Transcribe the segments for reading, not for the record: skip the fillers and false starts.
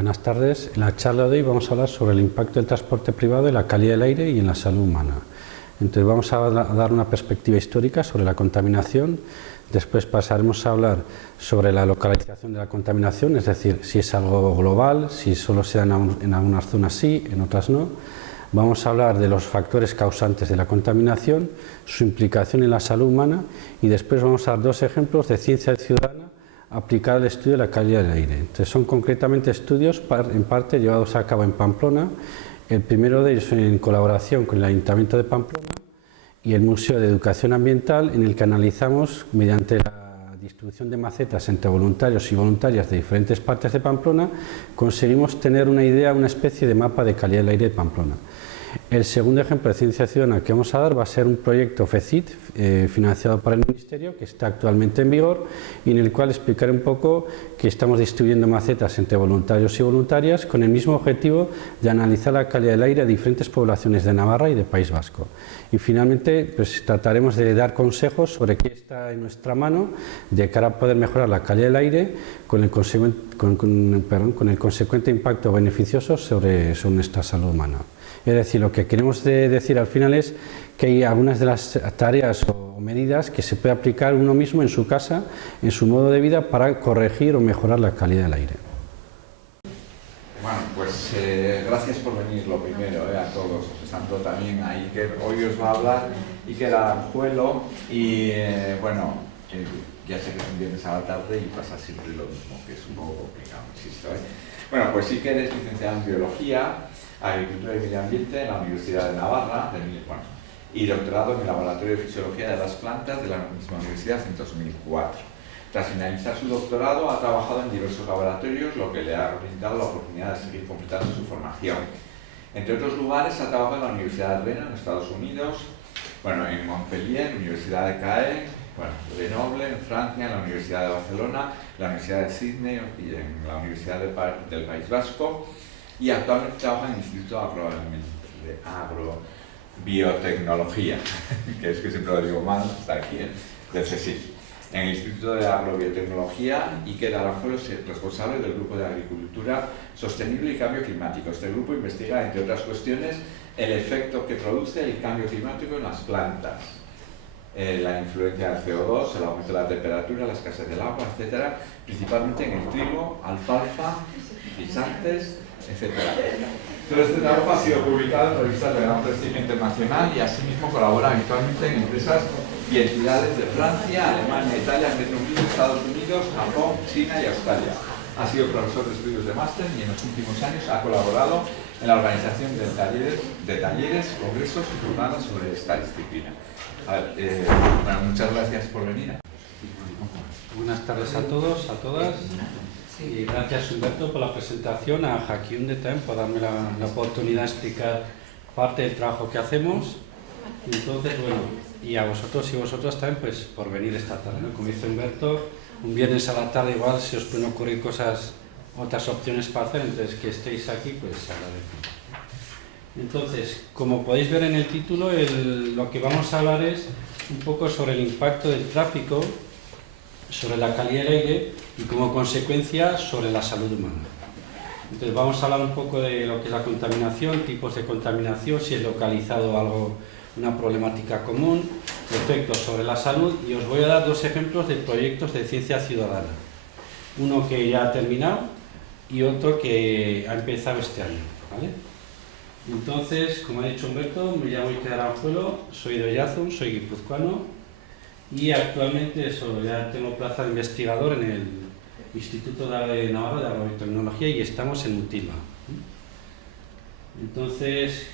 Buenas tardes. En la charla de hoy vamos a hablar sobre el impacto del transporte privado en la calidad del aire y en la salud humana. Entonces vamos a dar una perspectiva histórica sobre la contaminación, después pasaremos a hablar sobre la localización de la contaminación, es decir, si es algo global, si solo se da en algunas zonas sí, en otras no. Vamos a hablar de los factores causantes de la contaminación, su implicación en la salud humana y después vamos a dar dos ejemplos de ciencia ciudadana aplicada al estudio de la calidad del aire. Entonces, son concretamente estudios en parte llevados a cabo en Pamplona, el primero de ellos en colaboración con el Ayuntamiento de Pamplona y el Museo de Educación Ambiental, en el que analizamos, mediante la distribución de macetas entre voluntarios y voluntarias de diferentes partes de Pamplona, conseguimos tener una idea, una especie de mapa de calidad del aire de Pamplona. El segundo ejemplo de ciencia ciudadana que vamos a dar va a ser un proyecto FECIT financiado por el Ministerio, que está actualmente en vigor y en el cual explicaré un poco que estamos distribuyendo macetas entre voluntarios y voluntarias con el mismo objetivo de analizar la calidad del aire a diferentes poblaciones de Navarra y de País Vasco. Y finalmente pues, trataremos de dar consejos sobre qué está en nuestra mano de cara a poder mejorar la calidad del aire con el consecuente impacto beneficioso sobre nuestra salud humana. Es decir, lo que queremos decir al final es que hay algunas de las tareas o medidas que se puede aplicar uno mismo en su casa, en su modo de vida, para corregir o mejorar la calidad del aire. Bueno, pues gracias por venir, lo primero, a todos. Tanto también a Iker, hoy os va a hablar Iker Aranjuelo y bueno, ya sé que es un viernes a la tarde y pasa siempre lo mismo, que es un poco complicado, insisto. Bueno, pues Iker es licenciado en Biología, Agricultura y Medio Ambiente en la Universidad de Navarra, y doctorado en el Laboratorio de Fisiología de las Plantas de la misma universidad en 2004. Tras finalizar su doctorado, ha trabajado en diversos laboratorios, lo que le ha brindado la oportunidad de seguir completando su formación. Entre otros lugares, ha trabajado en la Universidad de Rennes, en Estados Unidos, en Montpellier, en la Universidad de Caen, Grenoble, en Francia, en la Universidad de Barcelona, en la Universidad de Sydney y en la Universidad del País Vasco, y actualmente trabaja en el Instituto de Agrobiotecnología, que es que siempre lo digo mal, está aquí, del CSIC. En el Instituto de Agrobiotecnología, Iker Aranjuelo es responsable del Grupo de Agricultura Sostenible y Cambio Climático. Este grupo investiga, entre otras cuestiones, el efecto que produce el cambio climático en las plantas, la influencia del CO2, el aumento de la temperatura, la escasez del agua, etc., principalmente en el trigo, alfalfa, guisantes, etc. Todo este trabajo ha sido publicado en revistas de gran prestigio internacional y asimismo colabora habitualmente en empresas y entidades de Francia, Alemania, Italia, Reino Unido, Estados Unidos, Japón, China y Australia. Ha sido profesor de estudios de máster y en los últimos años ha colaborado en la organización de talleres, congresos y jornadas sobre esta disciplina. Muchas gracias por venir. Buenas tardes a todos, a todas. Y gracias, Humberto, por la presentación, a Jaquiunde también por darme la oportunidad de explicar parte del trabajo que hacemos. Entonces, y a vosotros y vosotras también pues, por venir esta tarde, ¿no? Como dice Humberto, un viernes a la tarde igual se os pueden ocurrir otras opciones para hacer, entonces que estéis aquí, pues se agradece. Entonces, como podéis ver en el título, lo que vamos a hablar es un poco sobre el impacto del tráfico sobre la calidad del aire y como consecuencia sobre la salud humana. Entonces vamos a hablar un poco de lo que es la contaminación, tipos de contaminación, si es localizado algo, una problemática común, efectos sobre la salud, y os voy a dar dos ejemplos de proyectos de ciencia ciudadana. Uno que ya ha terminado y otro que ha empezado este año, ¿vale? Entonces, como ha dicho Humberto, me llamo Iker Aranjuelo, soy de Oyarzun, soy guipuzcoano, y actualmente ya tengo plaza de investigador en el Instituto de Navarra de Agrobiotecnología y estamos en Ultima. Entonces,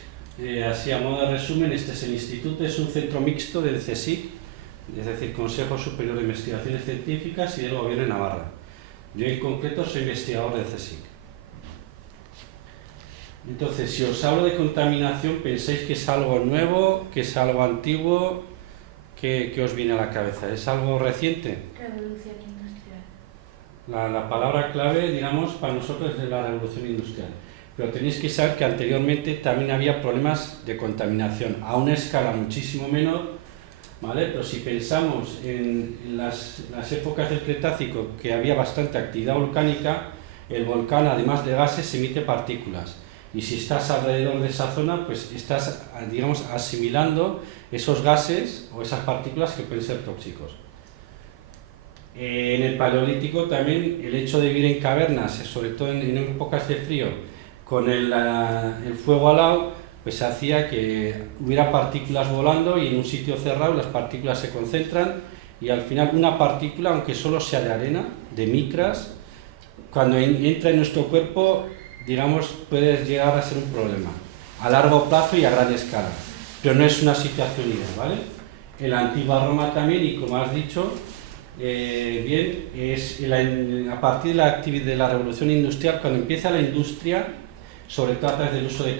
así a modo de resumen, este es el instituto, es un centro mixto del CSIC, es decir, Consejo Superior de Investigaciones Científicas y del Gobierno de Navarra. Yo en concreto soy investigador del CSIC. Entonces, si os hablo de contaminación, ¿pensáis que es algo nuevo, que es algo antiguo? ¿Qué os viene a la cabeza? ¿Es algo reciente? Revolución industrial. La palabra clave, digamos, para nosotros es la revolución industrial. Pero tenéis que saber que anteriormente también había problemas de contaminación, a una escala muchísimo menor, ¿vale? Pero si pensamos en las épocas del Cretácico, que había bastante actividad volcánica, el volcán, además de gases, emite partículas. Y si estás alrededor de esa zona, pues estás, digamos, asimilando esos gases o esas partículas que pueden ser tóxicos. En el Paleolítico también el hecho de vivir en cavernas, sobre todo en épocas de frío, con el fuego al lado, pues hacía que hubiera partículas volando y en un sitio cerrado las partículas se concentran y al final una partícula, aunque solo sea de arena, de micras, cuando entra en nuestro cuerpo, digamos, puede llegar a ser un problema a largo plazo y a gran escala, pero no es una situación ideal, ¿vale? En la antigua Roma también, y como has dicho, es a partir de la revolución industrial, cuando empieza la industria, sobre todo a través del uso de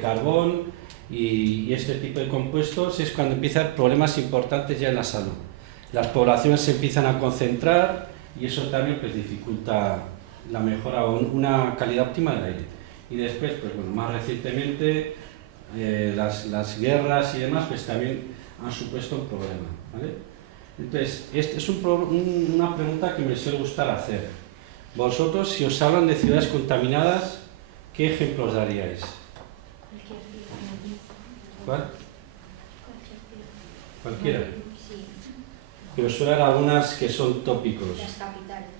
carbón y este tipo de compuestos, es cuando empiezan problemas importantes ya en la salud. Las poblaciones se empiezan a concentrar y eso también pues, dificulta la mejora o una calidad óptima del aire. Y después, pues, bueno, más recientemente, las guerras y demás pues, también han supuesto un problema, ¿vale? Entonces, esta es una pregunta que me suele gustar hacer. Vosotros, si os hablan de ciudades contaminadas, ¿qué ejemplos daríais? ¿Cuál? Cualquiera. Sí. Pero suelen haber algunas que son tópicos. Las capitales.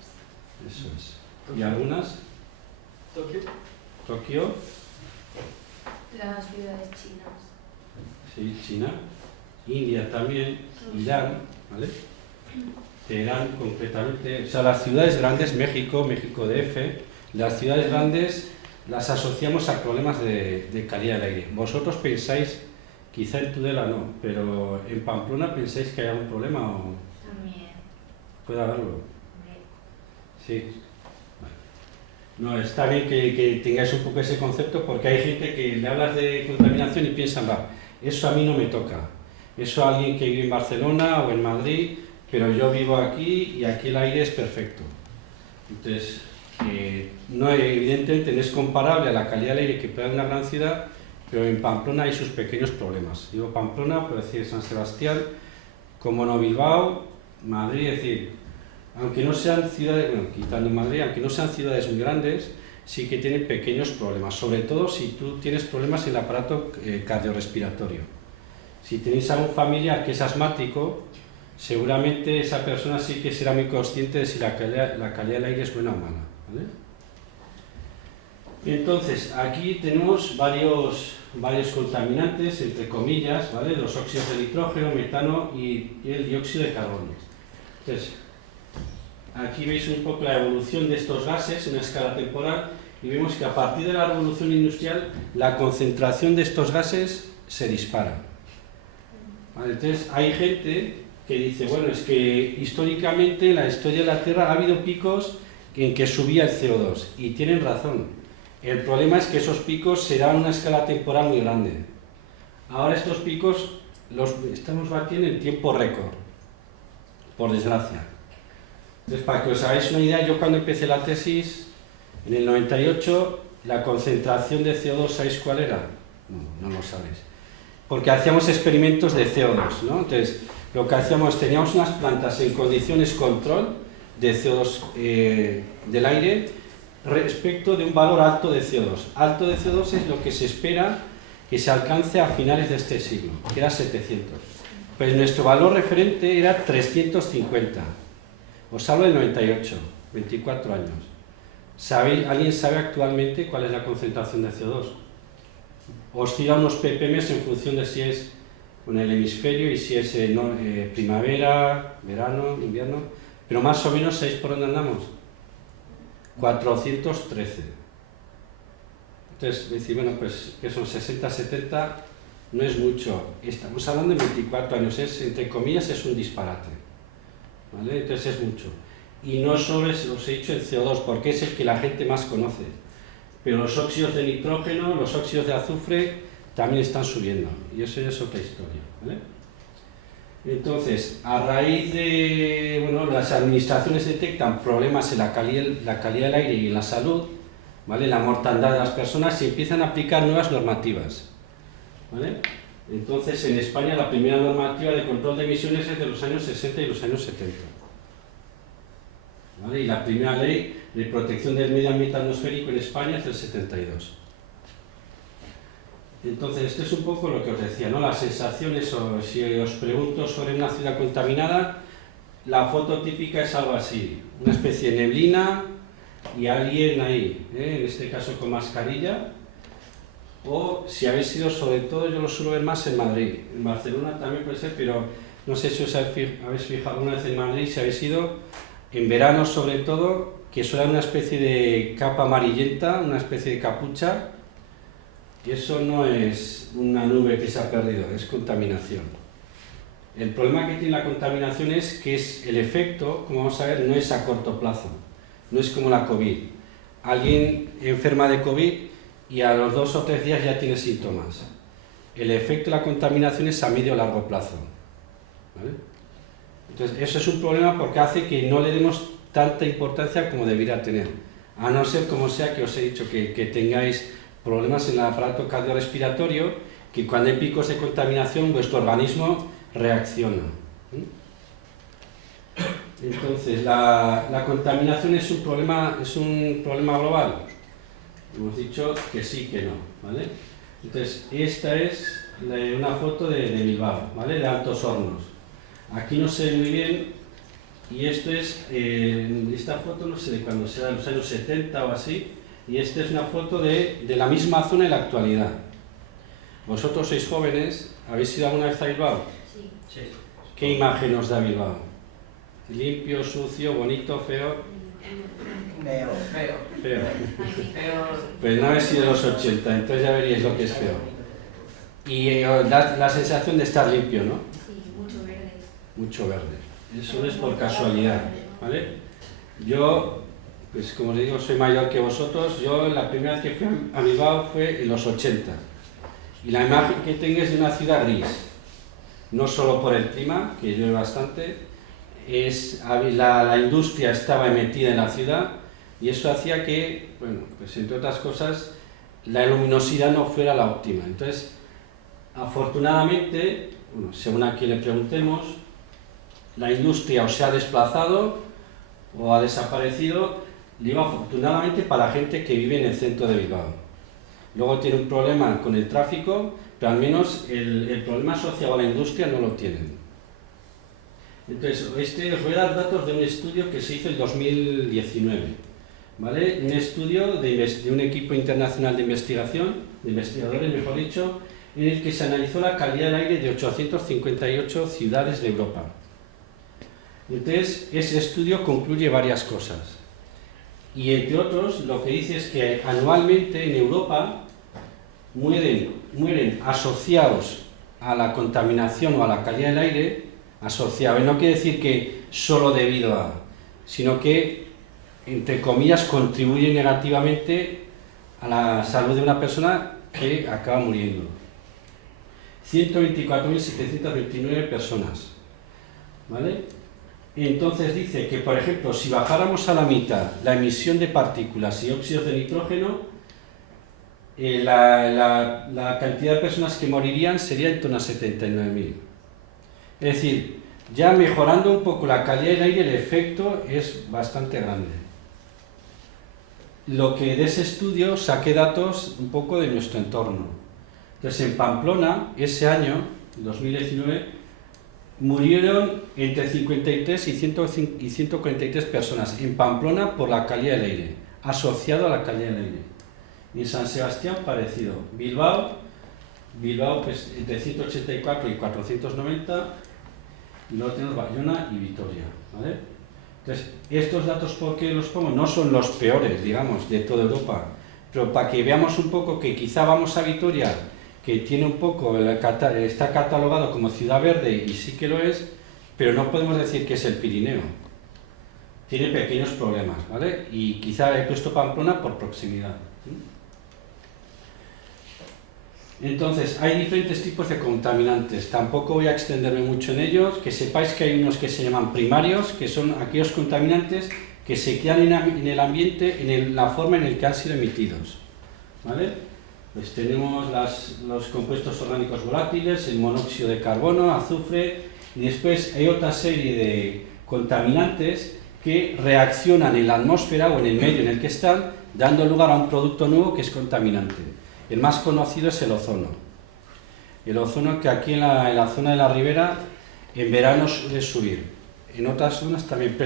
Eso es. ¿Y algunas? Tokio. Las ciudades chinas. Sí, China. India también. Irán, ¿vale? Teherán concretamente. O sea, las ciudades grandes, México, México DF, las ciudades grandes las asociamos a problemas de calidad del aire. Vosotros pensáis, quizá en Tudela no, pero en Pamplona pensáis que hay algún problema o También. puede haberlo. Sí. No, está bien que tengáis un poco ese concepto porque hay gente que le hablas de contaminación y piensan, va, eso a mí no me toca. Eso a alguien que vive en Barcelona o en Madrid, pero yo vivo aquí y aquí el aire es perfecto. Entonces, no, evidentemente no es comparable a la calidad del aire que puede haber en una gran ciudad, pero en Pamplona hay sus pequeños problemas. Digo Pamplona, puedo decir San Sebastián, como no Bilbao, Madrid, es decir, aunque no sean ciudades, bueno, quitando Madrid, aunque no sean ciudades muy grandes, sí que tienen pequeños problemas, sobre todo si tú tienes problemas en el aparato cardiorrespiratorio. Si tenéis a un familiar que es asmático, seguramente esa persona sí que será muy consciente de si la calidad del aire es buena o mala, ¿vale? Entonces, aquí tenemos varios contaminantes, entre comillas, ¿vale? Los óxidos de nitrógeno, metano y el dióxido de carbono. Entonces, aquí veis un poco la evolución de estos gases en una escala temporal y vemos que a partir de la revolución industrial la concentración de estos gases se dispara. ¿Vale? Entonces hay gente que dice, bueno, es que históricamente en la historia de la Tierra ha habido picos en que subía el CO2 y tienen razón. El problema es que esos picos se dan a una escala temporal muy grande. Ahora estos picos los estamos batiendo en tiempo récord, por desgracia. Entonces, para que os hagáis una idea, yo cuando empecé la tesis, en el 98, la concentración de CO2, ¿sabéis cuál era? No lo sabéis. Porque hacíamos experimentos de CO2, ¿no? Entonces, lo que hacíamos, teníamos unas plantas en condiciones control de CO2 del aire respecto de un valor alto de CO2. Alto de CO2 es lo que se espera que se alcance a finales de este siglo, que era 700. Pues nuestro valor referente era 350. Os hablo del 98, 24 años. ¿Alguien sabe actualmente cuál es la concentración de CO2? Oscila unos ppm en función de si es en el hemisferio y si es primavera, verano, invierno, pero más o menos ¿sabéis por dónde andamos? 413. Entonces, decir, bueno, pues que son 60, 70, no es mucho. Estamos hablando de 24 años, entre comillas es un disparate. ¿Vale? Entonces es mucho. Y no solo os he dicho el CO2, porque es el que la gente más conoce. Pero los óxidos de nitrógeno, los óxidos de azufre también están subiendo. Y eso ya es otra historia. ¿Vale? Entonces, a raíz de, bueno, las administraciones detectan problemas en la calidad del aire y en la salud, ¿vale? La mortandad de las personas, y empiezan a aplicar nuevas normativas. ¿Vale? Entonces, en España la primera normativa de control de emisiones es de los años 60 y los años 70. ¿vale? Y la primera ley de protección del medio ambiente atmosférico en España es del 72. Entonces, esto es un poco lo que os decía, ¿no? Las sensaciones, o si os pregunto sobre una ciudad contaminada, la foto típica es algo así, una especie de neblina y alguien ahí, en este caso con mascarilla, o si habéis ido, sobre todo yo lo suelo ver más en Madrid, en Barcelona también puede ser, pero no sé si os habéis fijado alguna vez en Madrid, si habéis ido en verano sobre todo, que suele haber una especie de capa amarillenta, una especie de capucha, y eso no es una nube que se ha perdido, es contaminación. El problema que tiene la contaminación es que el efecto, como vamos a ver, no es a corto plazo, no es como la COVID. Alguien enferma de COVID y a los 2 o 3 días ya tiene síntomas. El efecto de la contaminación es a medio o largo plazo, ¿vale? Entonces, eso es un problema porque hace que no le demos tanta importancia como debería tener. A no ser, como sea, que os he dicho, que tengáis problemas en el aparato cardiorrespiratorio, que cuando hay picos de contaminación vuestro organismo reacciona. Entonces, la contaminación es un problema global. Hemos dicho que sí, que no, ¿vale? Entonces, esta es una foto de Bilbao, ¿vale? De Altos Hornos. Aquí no se ve muy bien, y esto es, esta foto no sé de cuándo sea, de los años 70 o así, y esta es una foto de la misma zona en la actualidad. Vosotros sois jóvenes, ¿habéis ido alguna vez a Bilbao? Sí. ¿Qué imagen os da Bilbao? ¿Limpio, sucio, bonito, feo? Feo. Pues no habéis sido los 80, entonces ya veríais lo que es feo. Y os da la sensación de estar limpio, ¿no? Sí, mucho verde. Mucho verde. Eso no es por casualidad, ¿vale? Yo, pues como os digo, soy mayor que vosotros. Yo la primera vez que fui a Bilbao fue en los 80. Y la imagen que tengo es de una ciudad gris. No solo por el clima, que llueve bastante, la industria estaba metida en la ciudad y eso hacía que, bueno, pues entre otras cosas, la luminosidad no fuera la óptima. Entonces, afortunadamente, bueno, según a quien le preguntemos, la industria o se ha desplazado o ha desaparecido, digo afortunadamente para la gente que vive en el centro de Bilbao. Luego tiene un problema con el tráfico, pero al menos el problema asociado a la industria no lo tienen. Entonces, os voy a dar datos de un estudio que se hizo en 2019, ¿vale? Un estudio de un equipo internacional de investigación, de investigadores mejor dicho, en el que se analizó la calidad del aire de 858 ciudades de Europa. Entonces, ese estudio concluye varias cosas. Y entre otros, lo que dice es que anualmente en Europa mueren asociados a la contaminación o a la calidad del aire, asociados. No quiere decir que solo debido a, sino que, entre comillas, contribuye negativamente a la salud de una persona que acaba muriendo. 124.729 personas, ¿vale? Entonces dice que, por ejemplo, si bajáramos a la mitad la emisión de partículas y óxidos de nitrógeno, la cantidad de personas que morirían sería en torno a 79.000. Es decir, ya mejorando un poco la calidad del aire, el efecto es bastante grande. Lo que de ese estudio saqué datos un poco de nuestro entorno. Entonces, en Pamplona, ese año, 2019, murieron entre 53 y 143 personas en Pamplona por la calidad del aire, asociado a la calidad del aire. Y en San Sebastián, parecido. Bilbao pues, entre 184 y 490, y luego tenemos Bayona y Vitoria, ¿vale? Entonces, estos datos, ¿por qué los pongo? No son los peores, digamos, de toda Europa, pero para que veamos un poco que quizá vamos a Vitoria, que tiene un poco, está catalogado como ciudad verde y sí que lo es, pero no podemos decir que es el Pirineo. Tiene pequeños problemas, ¿vale? Y quizá he puesto Pamplona por proximidad. Entonces, hay diferentes tipos de contaminantes. Tampoco voy a extenderme mucho en ellos. Que sepáis que hay unos que se llaman primarios, que son aquellos contaminantes que se quedan en el ambiente en la forma en la que han sido emitidos, ¿vale? Pues tenemos los compuestos orgánicos volátiles, el monóxido de carbono, azufre, y después hay otra serie de contaminantes que reaccionan en la atmósfera o en el medio en el que están, dando lugar a un producto nuevo que es contaminante. El más conocido es el ozono. El ozono que aquí en la zona de la ribera en verano suele subir. En otras zonas también.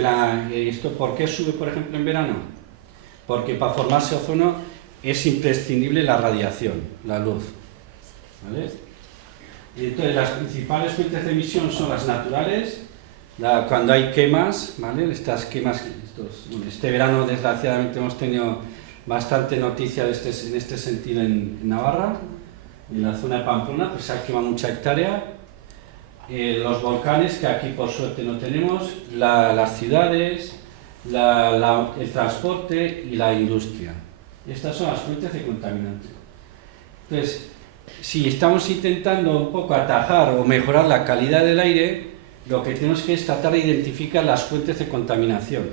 ¿Esto por qué sube, por ejemplo, en verano? Porque para formarse ozono es imprescindible la radiación, la luz. ¿Vale? Y entonces las principales fuentes de emisión son las naturales, cuando hay quemas, ¿vale? Estas quemas, este verano desgraciadamente hemos tenido bastante noticia en este sentido en Navarra, en la zona de Pamplona, pues se ha quemado mucha hectárea. Los volcanes, que aquí por suerte no tenemos, las ciudades, el transporte y la industria. Estas son las fuentes de contaminantes. Entonces, si estamos intentando un poco atajar o mejorar la calidad del aire, lo que tenemos que es tratar de identificar las fuentes de contaminación,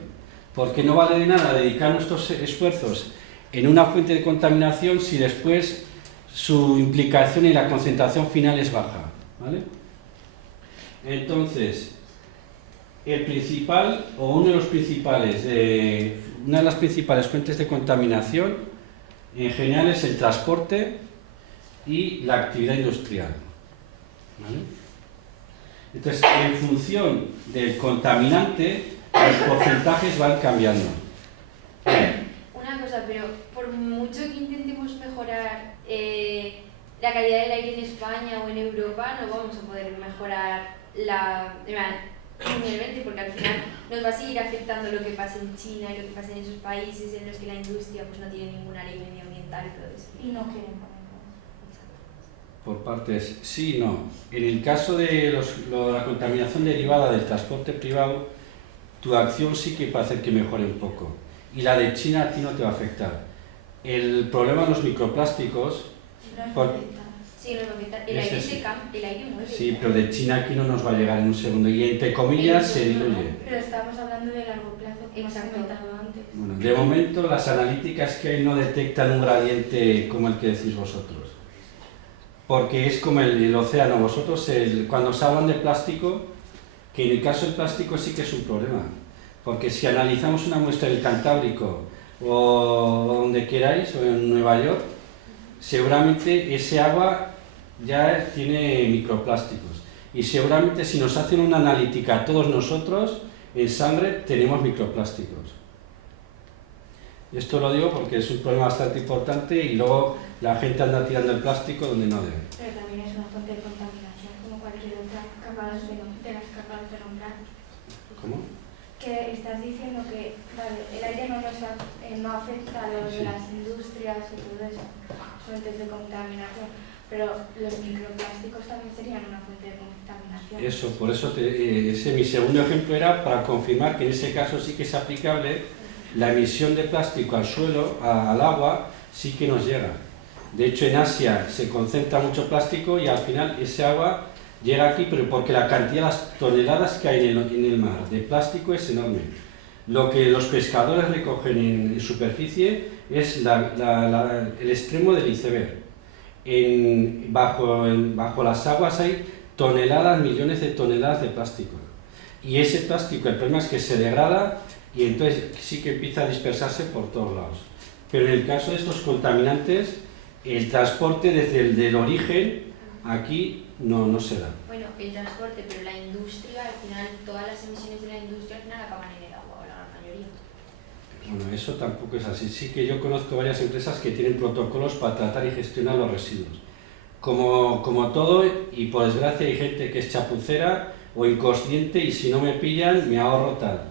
porque no vale de nada dedicar nuestros esfuerzos en una fuente de contaminación si después su implicación y la concentración final es baja, ¿vale? Entonces, el principal o una de las principales fuentes de contaminación en general es el transporte y la actividad industrial, ¿vale? Entonces, en función del contaminante, los porcentajes van cambiando. Una cosa, pero por mucho que intentemos mejorar la calidad del aire en España o en Europa, no vamos a poder mejorar mundialmente, porque al final nos va a seguir afectando lo que pasa en China y lo que pasa en esos países en los que la industria pues no tiene ninguna ley medioambiental y todo eso. Y no quieren poner. Por partes, sí y no. En el caso de la contaminación derivada del transporte privado, tu acción sí que va a hacer que mejore un poco. Y la de China a ti no te va a afectar. El problema de los microplásticos... Sí, nos va a afectar. El aire se cambia, el aire muere. Sí, pero de China aquí no nos va a llegar en un segundo. Y entre comillas se diluye. Pero estamos hablando de largo plazo, como has comentado antes. Bueno, de momento las analíticas que hay no detectan un gradiente como el que decís vosotros. Porque es como el océano. Vosotros, cuando os hablan de plástico, que en el caso del plástico sí que es un problema. Porque si analizamos una muestra del Cantábrico o donde queráis, o en Nueva York, seguramente ese agua ya tiene microplásticos. Y seguramente si nos hacen una analítica a todos nosotros, en sangre tenemos microplásticos. Esto lo digo porque es un problema bastante importante y luego la gente anda tirando el plástico donde no debe. Pero también es una fuente de contaminación, como cualquier otra capa de las capas de nombrar. ¿Cómo? Que estás diciendo que vale, el aire no afecta a lo de las industrias y todo eso, fuentes de contaminación, pero los microplásticos también serían una fuente de contaminación. Eso, por eso mi segundo ejemplo era para confirmar que en ese caso sí que es aplicable. La emisión de plástico al suelo, al agua, sí que nos llega. De hecho, en Asia se concentra mucho plástico y al final ese agua llega aquí, pero porque la cantidad, las toneladas que hay en el mar de plástico es enorme. Lo que los pescadores recogen en superficie es el extremo del iceberg. Bajo las aguas hay toneladas, millones de toneladas de plástico. Y ese plástico, el problema es que se degrada y entonces sí que empieza a dispersarse por todos lados. Pero en el caso de estos contaminantes, el transporte desde el origen aquí no se da. Bueno, el transporte, pero la industria, al final, todas las emisiones de la industria al final acaban en el agua, o la gran mayoría. Bueno, eso tampoco es así. Sí que yo conozco varias empresas que tienen protocolos para tratar y gestionar los residuos. Como todo, y por desgracia hay gente que es chapucera o inconsciente y si no me pillan me ahorro tal.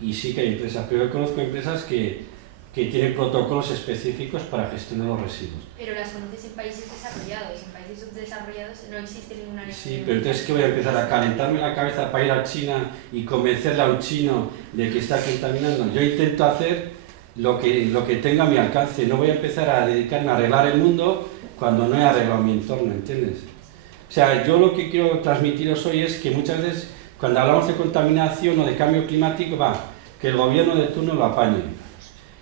Y sí que hay empresas, pero yo conozco empresas que tienen protocolos específicos para gestionar los residuos. Pero las conoces en países desarrollados, en países subdesarrollados no existe ninguna ley. Sí, pero entonces ¿qué voy a empezar a calentarme la cabeza para ir a China y convencerle a un chino de que está contaminando? Yo intento hacer lo que tenga a mi alcance, no voy a empezar a dedicarme a arreglar el mundo cuando no he arreglado mi entorno, ¿entiendes? O sea, yo lo que quiero transmitiros hoy es que muchas veces cuando hablamos de contaminación o de cambio climático, que el gobierno de turno lo apañe.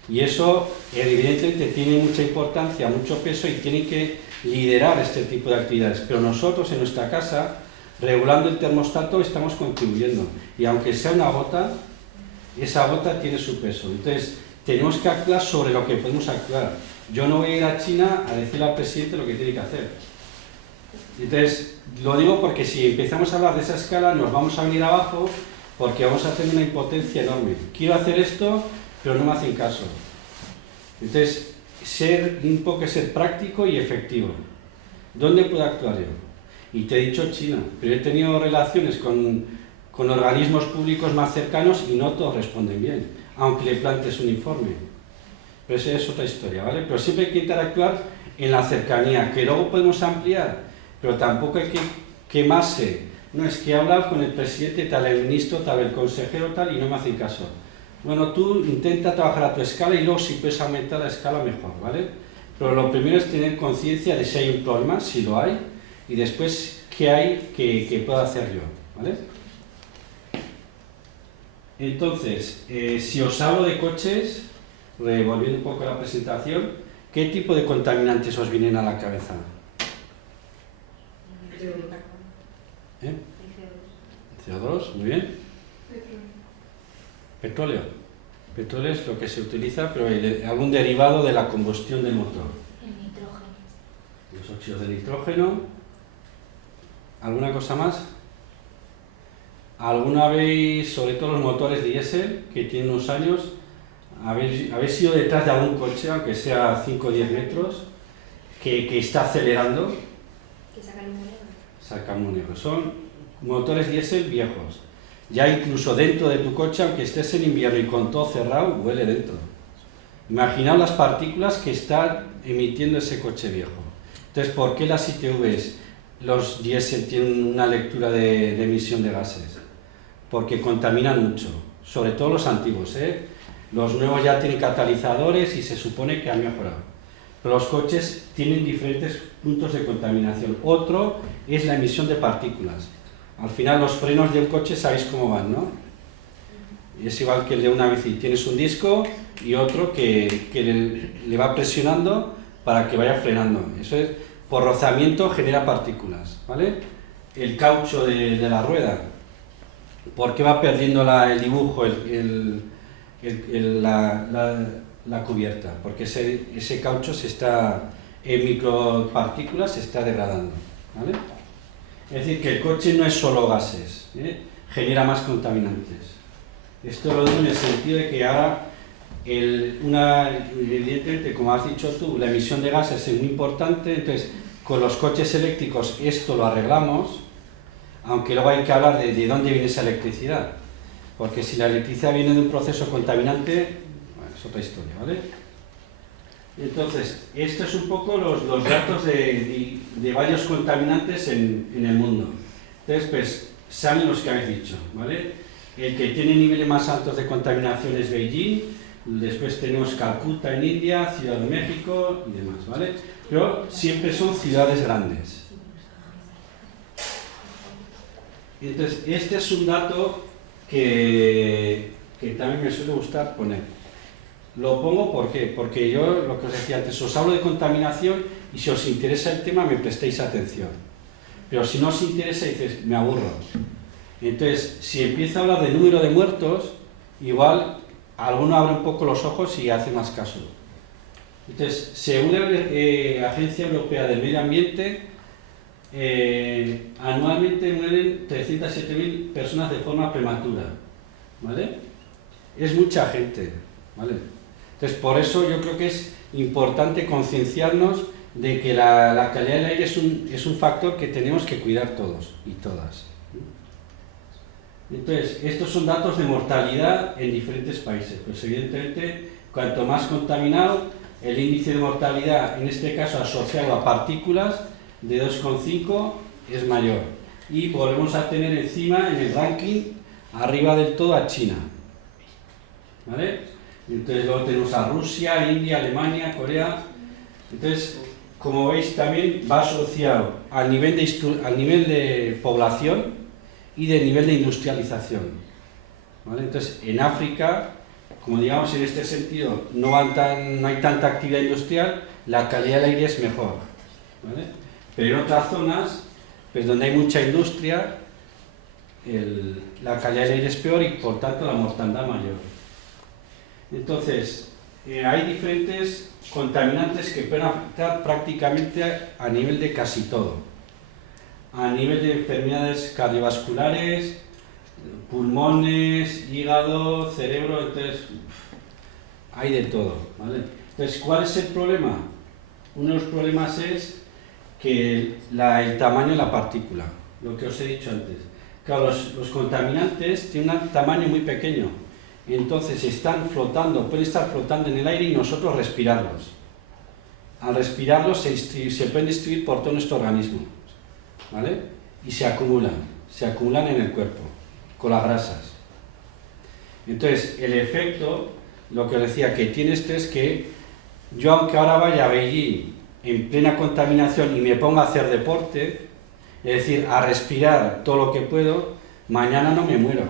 Y eso evidentemente tiene mucha importancia, mucho peso y tiene que liderar este tipo de actividades. Pero nosotros en nuestra casa, regulando el termostato, estamos contribuyendo. Y aunque sea una gota, esa gota tiene su peso. Entonces, tenemos que actuar sobre lo que podemos actuar. Yo no voy a ir a China a decirle al presidente lo que tiene que hacer. Entonces, lo digo porque si empezamos a hablar de esa escala, nos vamos a venir abajo porque vamos a tener una impotencia enorme. Quiero hacer esto, pero no me hacen caso. Entonces, un poco ser práctico y efectivo. ¿Dónde puedo actuar yo? Y te he dicho China, pero he tenido relaciones con organismos públicos más cercanos y no todos responden bien, aunque le plantes un informe. Pero esa es otra historia, ¿vale? Pero siempre hay que interactuar en la cercanía, que luego podemos ampliar, pero tampoco hay que quemarse. No, es que he hablado con el presidente tal, el ministro tal, el consejero tal, y no me hacen caso. Bueno, tú intenta trabajar a tu escala y luego si puedes aumentar la escala mejor, ¿vale? Pero lo primero es tener conciencia de si hay un problema, si lo hay, y después qué hay que pueda hacer yo, ¿vale? Entonces, si os hablo de coches, volviendo un poco a la presentación, ¿qué tipo de contaminantes os vienen a la cabeza? ¿Eh? CO2, muy bien. Petróleo. Petróleo es lo que se utiliza, pero algún derivado de la combustión del motor. El nitrógeno. Los óxidos de nitrógeno. ¿Alguna cosa más? ¿Alguna vez, sobre todo los motores diésel, que tienen unos años, habéis ido detrás de algún coche, aunque sea 5 o 10 metros, que está acelerando? Que sacan un negro. Sacan un negro. Son motores diésel viejos. Ya incluso dentro de tu coche, aunque estés en invierno y con todo cerrado, huele dentro. Imaginaos las partículas que está emitiendo ese coche viejo. Entonces, ¿por qué las ITVs, los diésel, tienen una lectura de emisión de gases? Porque contaminan mucho, sobre todo los antiguos, ¿eh? Los nuevos ya tienen catalizadores y se supone que han mejorado. Pero los coches tienen diferentes puntos de contaminación. Otro es la emisión de partículas. Al final los frenos de un coche sabéis cómo van, ¿no? Y es igual que el de una bici. Tienes un disco y otro que le va presionando para que vaya frenando. Eso es, por rozamiento genera partículas, ¿vale? El caucho de la rueda. ¿Por qué va perdiendo el dibujo, la cubierta? Porque ese caucho en micropartículas se está degradando, ¿vale? Es decir, que el coche no es solo gases, ¿eh? Genera más contaminantes. Esto lo digo en el sentido de que ahora, evidentemente, como has dicho tú, la emisión de gases es muy importante, entonces con los coches eléctricos esto lo arreglamos, aunque luego hay que hablar de dónde viene esa electricidad, porque si la electricidad viene de un proceso contaminante, bueno, es otra historia, ¿vale? Entonces, estos es un poco los datos de varios contaminantes en el mundo. Entonces, pues, saben los que habéis dicho, ¿vale? El que tiene niveles más altos de contaminación es Beijing, después tenemos Calcuta en India, Ciudad de México y demás, ¿vale? Pero siempre son ciudades grandes. Entonces, este es un dato que también me suele gustar poner. Lo pongo ¿por qué? Porque yo, lo que os decía antes, os hablo de contaminación y si os interesa el tema me prestéis atención. Pero si no os interesa, dices, me aburro. Entonces, si empiezo a hablar de número de muertos, igual alguno abre un poco los ojos y hace más caso. Entonces, según la Agencia Europea del Medio Ambiente, anualmente mueren 307.000 personas de forma prematura, ¿vale? Es mucha gente, ¿vale? Entonces, por eso yo creo que es importante concienciarnos de que la calidad del aire es un factor que tenemos que cuidar todos y todas. Entonces, estos son datos de mortalidad en diferentes países. Pues evidentemente, cuanto más contaminado, el índice de mortalidad, en este caso asociado a partículas, de 2,5 es mayor. Y volvemos a tener encima, en el ranking, arriba del todo a China, ¿vale? Entonces luego tenemos a Rusia, India, Alemania, Corea. Entonces, como veis, también va asociado al nivel de población y del nivel de industrialización, ¿vale? Entonces, en África, como digamos en este sentido, no hay tanta actividad industrial, la calidad del aire es mejor, ¿vale? Pero en otras zonas, pues donde hay mucha industria, la calidad del aire es peor y por tanto la mortandad mayor. Entonces, hay diferentes contaminantes que pueden afectar prácticamente a nivel de casi todo. A nivel de enfermedades cardiovasculares, pulmones, hígado, cerebro, entonces hay de todo, ¿vale? Entonces, ¿cuál es el problema? Uno de los problemas es que el tamaño de la partícula, lo que os he dicho antes. Claro, los contaminantes tienen un tamaño muy pequeño, entonces están flotando, pueden estar flotando en el aire y nosotros respirarlos. Al respirarlos se pueden distribuir por todo nuestro organismo, ¿vale? Y se acumulan en el cuerpo, con las grasas. Entonces, el efecto, lo que os decía, que tiene esto es que yo, aunque ahora vaya a Beijing en plena contaminación y me ponga a hacer deporte, es decir, a respirar todo lo que puedo, mañana no me muero.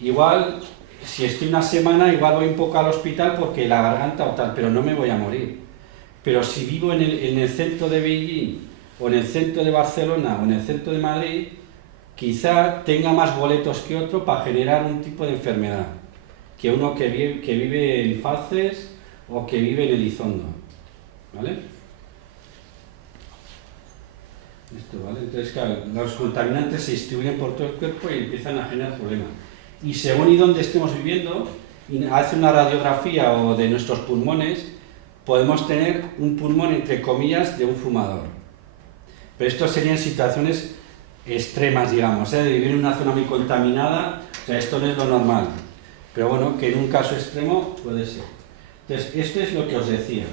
Igual, si estoy una semana, igual voy un poco al hospital porque la garganta o tal, pero no me voy a morir. Pero si vivo en el centro de Beijing, o en el centro de Barcelona, o en el centro de Madrid, quizá tenga más boletos que otro para generar un tipo de enfermedad, que uno que vive en Falces o que vive en Elizondo, ¿vale? Esto, ¿vale? Entonces, claro, los contaminantes se distribuyen por todo el cuerpo y empiezan a generar problemas. Y según y dónde estemos viviendo, hace una radiografía o de nuestros pulmones, podemos tener un pulmón, entre comillas, de un fumador. Pero esto serían situaciones extremas, digamos, de vivir en una zona muy contaminada, o sea, esto no es lo normal. Pero bueno, que en un caso extremo puede ser. Entonces, esto es lo que os decía.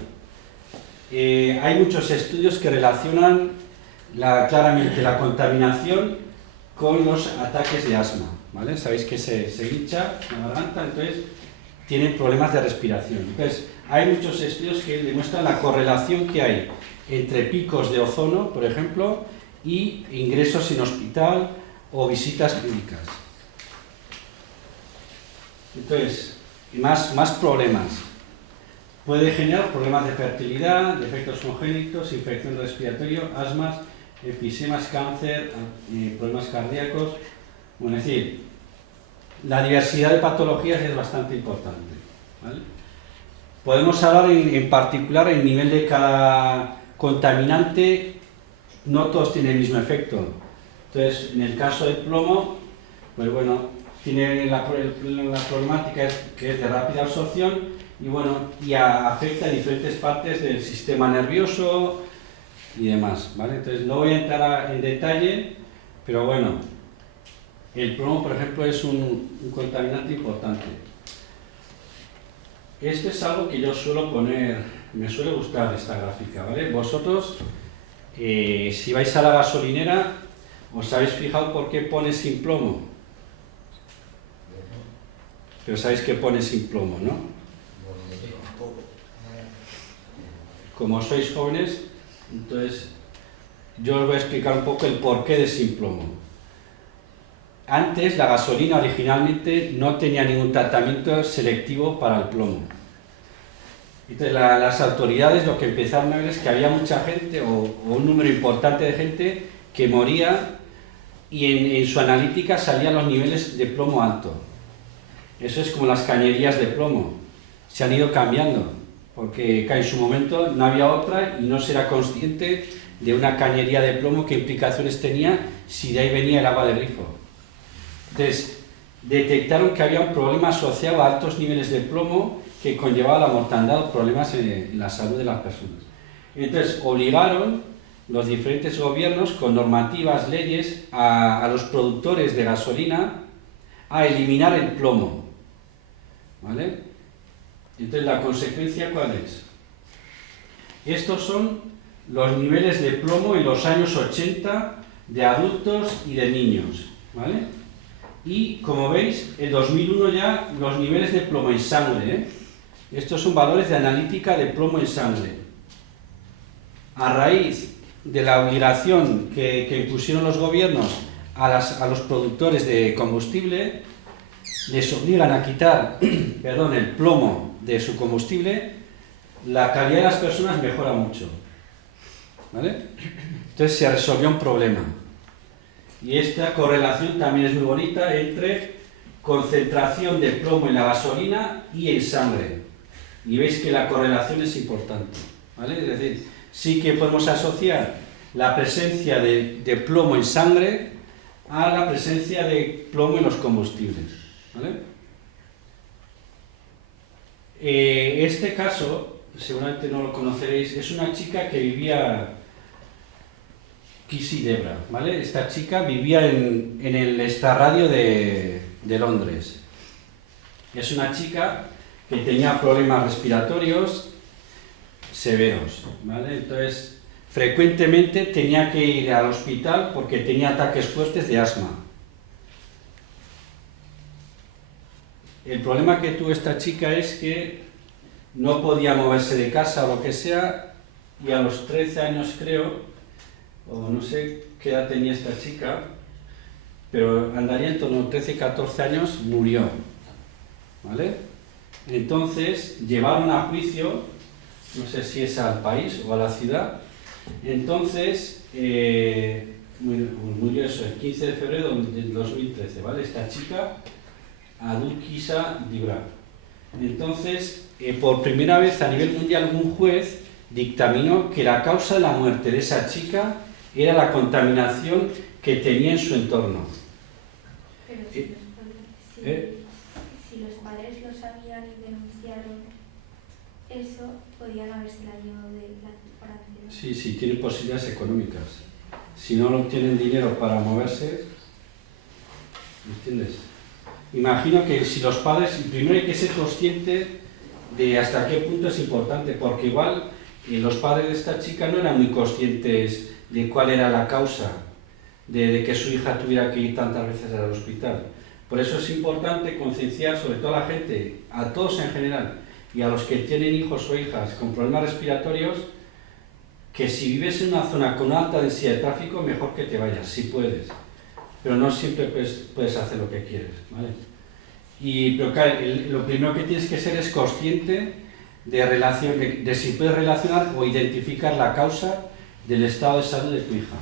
Hay muchos estudios que relacionan claramente la contaminación con los ataques de asma, ¿vale? Sabéis que se hincha la garganta, entonces tienen problemas de respiración. Entonces, hay muchos estudios que demuestran la correlación que hay entre picos de ozono, por ejemplo, y ingresos en hospital o visitas médicas. Entonces, más problemas. Puede generar problemas de fertilidad, defectos congénitos, infección respiratoria, asmas, enfisemas, cáncer, problemas cardíacos. Bueno, es decir, la diversidad de patologías es bastante importante, ¿vale? Podemos hablar en particular el nivel de cada contaminante, no todos tienen el mismo efecto. Entonces, en el caso del plomo, pues bueno, tiene la problemática que es de rápida absorción y bueno, afecta a diferentes partes del sistema nervioso y demás, ¿vale? Entonces, no voy a entrar en detalle, pero bueno, el plomo, por ejemplo, es un contaminante importante. Esto es algo que yo suelo poner, me suele gustar esta gráfica, ¿vale? Vosotros, si vais a la gasolinera, ¿os habéis fijado por qué pone sin plomo? Pero sabéis que pone sin plomo, ¿no? Como sois jóvenes, entonces yo os voy a explicar un poco el porqué de sin plomo. Antes la gasolina originalmente no tenía ningún tratamiento selectivo para el plomo. Entonces las autoridades lo que empezaron a ver es que había mucha gente o un número importante de gente que moría y en su analítica salían los niveles de plomo alto. Eso es como las cañerías de plomo, se han ido cambiando, porque en su momento no había otra y no se era consciente de una cañería de plomo qué implicaciones tenía si de ahí venía el agua de grifo. Entonces, detectaron que había un problema asociado a altos niveles de plomo que conllevaba la mortandad o problemas en la salud de las personas. Entonces, obligaron los diferentes gobiernos con normativas, leyes, a los productores de gasolina a eliminar el plomo, ¿vale? Entonces, ¿la consecuencia cuál es? Estos son los niveles de plomo en los años 80 de adultos y de niños, ¿vale? Y, como veis, en 2001 ya los niveles de plomo en sangre, ¿eh? Estos son valores de analítica de plomo en sangre. A raíz de la obligación que impusieron los gobiernos a los productores de combustible, les obligan a quitar el plomo de su combustible, la calidad de las personas mejora mucho, ¿vale? Entonces se resolvió un problema. Y esta correlación también es muy bonita entre concentración de plomo en la gasolina y en sangre. Y veis que la correlación es importante, ¿vale? Es decir, sí que podemos asociar la presencia de plomo en sangre a la presencia de plomo en los combustibles, ¿vale? Este caso, seguramente no lo conoceréis, es una chica que vivía Kissy Debra, ¿vale? Esta chica vivía en el extrarradio de Londres. Es una chica que tenía problemas respiratorios severos, ¿vale? Entonces, frecuentemente tenía que ir al hospital porque tenía ataques fuertes de asma. El problema que tuvo esta chica es que no podía moverse de casa o lo que sea, y a los 13 años creo, o no sé qué edad tenía esta chica, pero andaría en torno a 13, 14 años, murió, ¿vale? Entonces llevaron a juicio, no sé si es al país o a la ciudad. Entonces murió eso, el 15 de febrero del 2013, ¿vale? Esta chica, Adu Kisa Dibra. Entonces, por primera vez a nivel mundial, un juez dictaminó que la causa de la muerte de esa chica era la contaminación que tenía en su entorno. Pero si los padres lo sabían y denunciaron eso, podían habérsela llevado de la corporación. Sí, sí, tienen posibilidades económicas. Si no tienen dinero para moverse, ¿entiendes? Imagino que si los padres, primero hay que ser consciente de hasta qué punto es importante, porque igual los padres de esta chica no eran muy conscientes de cuál era la causa de que su hija tuviera que ir tantas veces al hospital. Por eso es importante concienciar sobre todo a la gente, a todos en general, y a los que tienen hijos o hijas con problemas respiratorios, que si vives en una zona con alta densidad de tráfico, mejor que te vayas, si puedes. Pero no siempre puedes hacer lo que quieres, ¿vale? Pero claro, lo primero que tienes que ser es consciente de si puedes relacionar o identificar la causa del estado de salud de tu hija.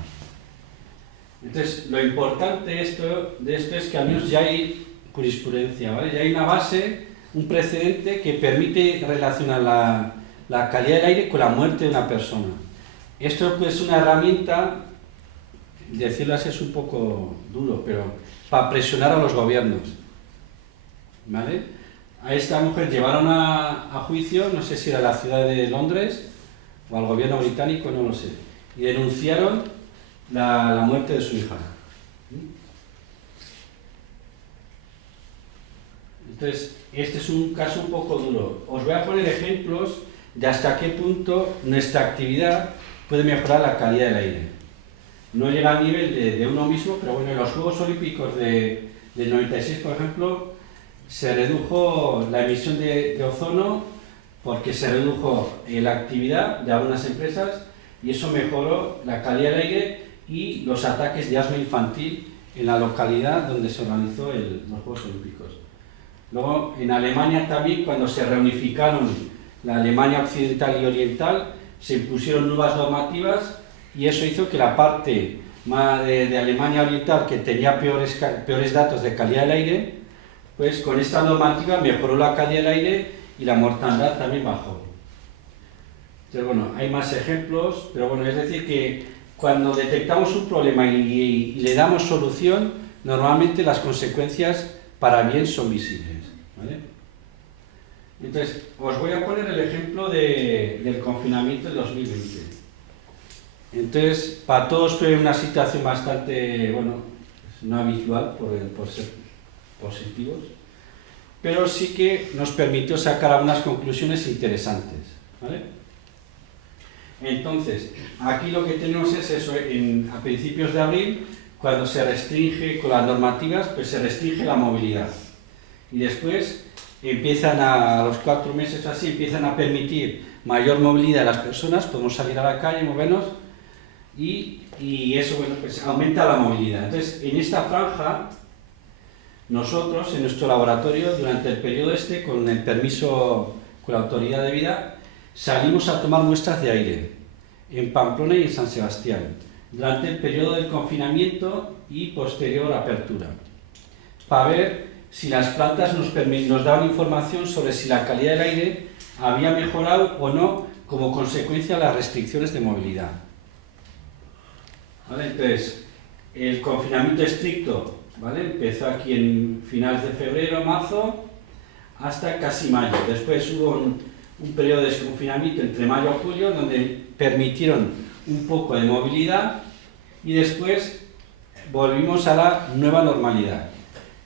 Entonces, lo importante de esto es que al menos ya hay jurisprudencia, ¿vale? Ya hay una base, un precedente que permite relacionar la calidad del aire con la muerte de una persona. Esto pues, es una herramienta, decirlo así es un poco duro, pero para presionar a los gobiernos, ¿vale? A esta mujer llevaron a juicio, no sé si era la ciudad de Londres o al gobierno británico, no lo sé, y denunciaron la muerte de su hija. Entonces, este es un caso un poco duro. Os voy a poner ejemplos de hasta qué punto nuestra actividad puede mejorar la calidad del aire. No llega al nivel de uno mismo, pero bueno, en los Juegos Olímpicos del 96, por ejemplo, se redujo la emisión de ozono porque se redujo la actividad de algunas empresas y eso mejoró la calidad del aire y los ataques de asma infantil en la localidad donde se organizó los Juegos Olímpicos. Luego, en Alemania también, cuando se reunificaron la Alemania occidental y oriental, se impusieron nuevas normativas y eso hizo que la parte de Alemania oriental, que tenía peores datos de calidad del aire, pues con esta normativa mejoró la calidad del aire y la mortandad también bajó. Entonces, bueno, hay más ejemplos, pero bueno, es decir que cuando detectamos un problema y le damos solución, normalmente las consecuencias para bien son visibles, ¿vale? Entonces, os voy a poner el ejemplo del confinamiento del 2020. Entonces, para todos fue una situación bastante, bueno, no habitual por ser positivos, pero sí que nos permitió sacar algunas conclusiones interesantes, ¿vale? Entonces, aquí lo que tenemos es eso, a principios de abril, cuando se restringe con las normativas, pues se restringe la movilidad. Y después empiezan a los 4 meses o así, empiezan a permitir mayor movilidad de las personas, podemos salir a la calle, movernos, y eso, bueno, pues aumenta la movilidad. Entonces, en esta franja, nosotros, en nuestro laboratorio, durante el periodo con el permiso con la autoridad de vida, salimos a tomar muestras de aire en Pamplona y en San Sebastián. durante el periodo del confinamiento y posterior apertura, para ver si las plantas nos daban información sobre si la calidad del aire había mejorado o no como consecuencia de las restricciones de movilidad. ¿Vale? Entonces, el confinamiento estricto, ¿vale?, empezó aquí en finales de febrero, marzo, hasta casi mayo. Después hubo un periodo de desconfinamiento entre mayo y julio, donde permitieron un poco de movilidad y después volvimos a la nueva normalidad.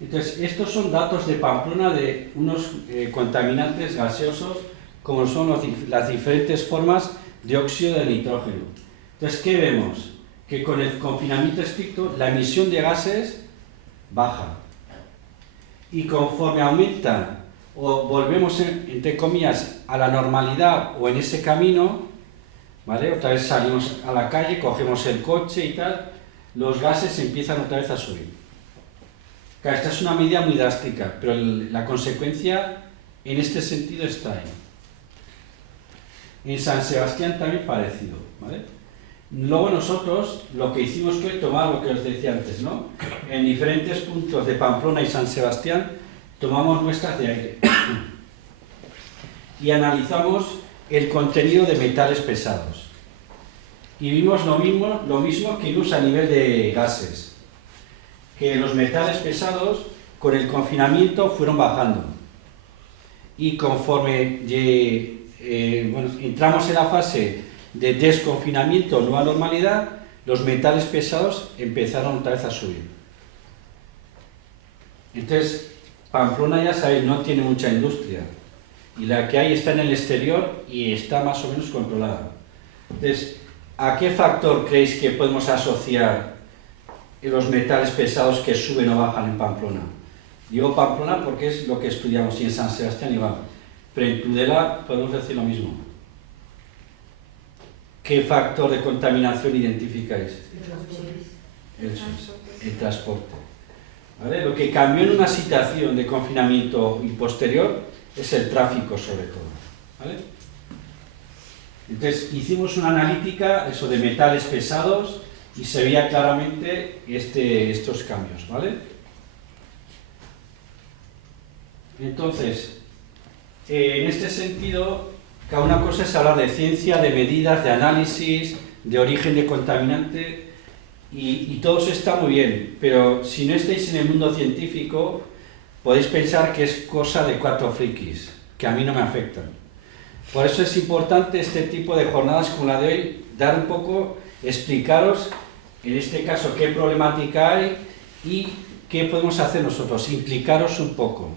Entonces, estos son datos de Pamplona de unos contaminantes gaseosos, como son las diferentes formas de óxido de nitrógeno. Entonces, ¿qué vemos? Que con el confinamiento estricto la emisión de gases baja. Y conforme aumenta o volvemos, entre comillas, a la normalidad o en ese camino, ¿vale?, otra vez salimos a la calle, cogemos el coche y tal, los gases empiezan otra vez a subir. Claro, esta es una medida muy drástica, pero la consecuencia en este sentido está ahí. En San Sebastián también parecido, ¿vale? Luego nosotros lo que hicimos fue tomar lo que os decía antes, ¿no? En diferentes puntos de Pamplona y San Sebastián tomamos muestras de aire y analizamos el contenido de metales pesados. Y vimos lo mismo que vimos a nivel de gases, que los metales pesados con el confinamiento fueron bajando. Y conforme entramos en la fase de desconfinamiento, nueva normalidad, los metales pesados empezaron otra vez a subir. Entonces, Pamplona, ya sabéis, no tiene mucha industria. Y la que hay está en el exterior y está más o menos controlada. Entonces, ¿a qué factor creéis que podemos asociar los metales pesados que suben o bajan en Pamplona? Digo Pamplona porque es lo que estudiamos, y en San Sebastián igual. Pero en Tudela podemos decir lo mismo. ¿Qué factor de contaminación identificáis? El transporte. ¿Vale? Lo que cambió en una situación de confinamiento y posterior es el tráfico, sobre todo. ¿Vale? Entonces hicimos una analítica eso de metales pesados y se veía claramente estos cambios, ¿vale? Entonces, en este sentido, cada una cosa es hablar de ciencia, de medidas, de análisis, de origen de contaminante, y todo eso está muy bien, pero si no estáis en el mundo científico, podéis pensar que es cosa de 4 frikis, que a mí no me afectan. Por eso es importante este tipo de jornadas como la de hoy, dar un poco, explicaros, en este caso, qué problemática hay y qué podemos hacer nosotros, implicaros un poco.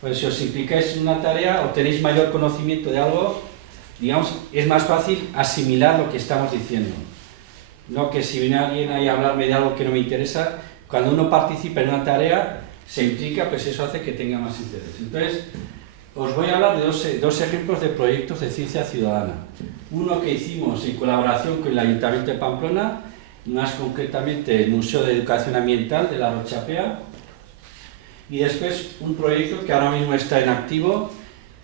Pues si os implicáis en una tarea o tenéis mayor conocimiento de algo, digamos, es más fácil asimilar lo que estamos diciendo. No que si viene alguien ahí a hablarme de algo que no me interesa, cuando uno participa en una tarea, se implica, pues eso hace que tenga más interés. Entonces, os voy a hablar de dos ejemplos de proyectos de ciencia ciudadana. Uno que hicimos en colaboración con el Ayuntamiento de Pamplona, más concretamente el Museo de Educación Ambiental de la Rochapea, y después un proyecto que ahora mismo está en activo,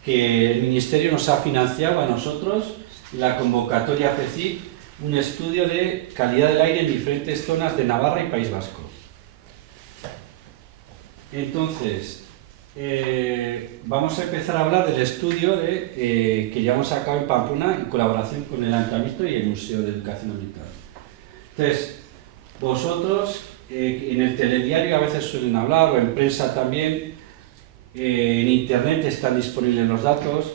que el Ministerio nos ha financiado a nosotros, la convocatoria FECIP, un estudio de calidad del aire en diferentes zonas de Navarra y País Vasco. Entonces, vamos a empezar a hablar del estudio que llevamos a cabo en Pamplona en colaboración con el Ayuntamiento y el Museo de Educación Ambiental. Entonces, vosotros en el telediario a veces suelen hablar, o en prensa también, en internet están disponibles los datos,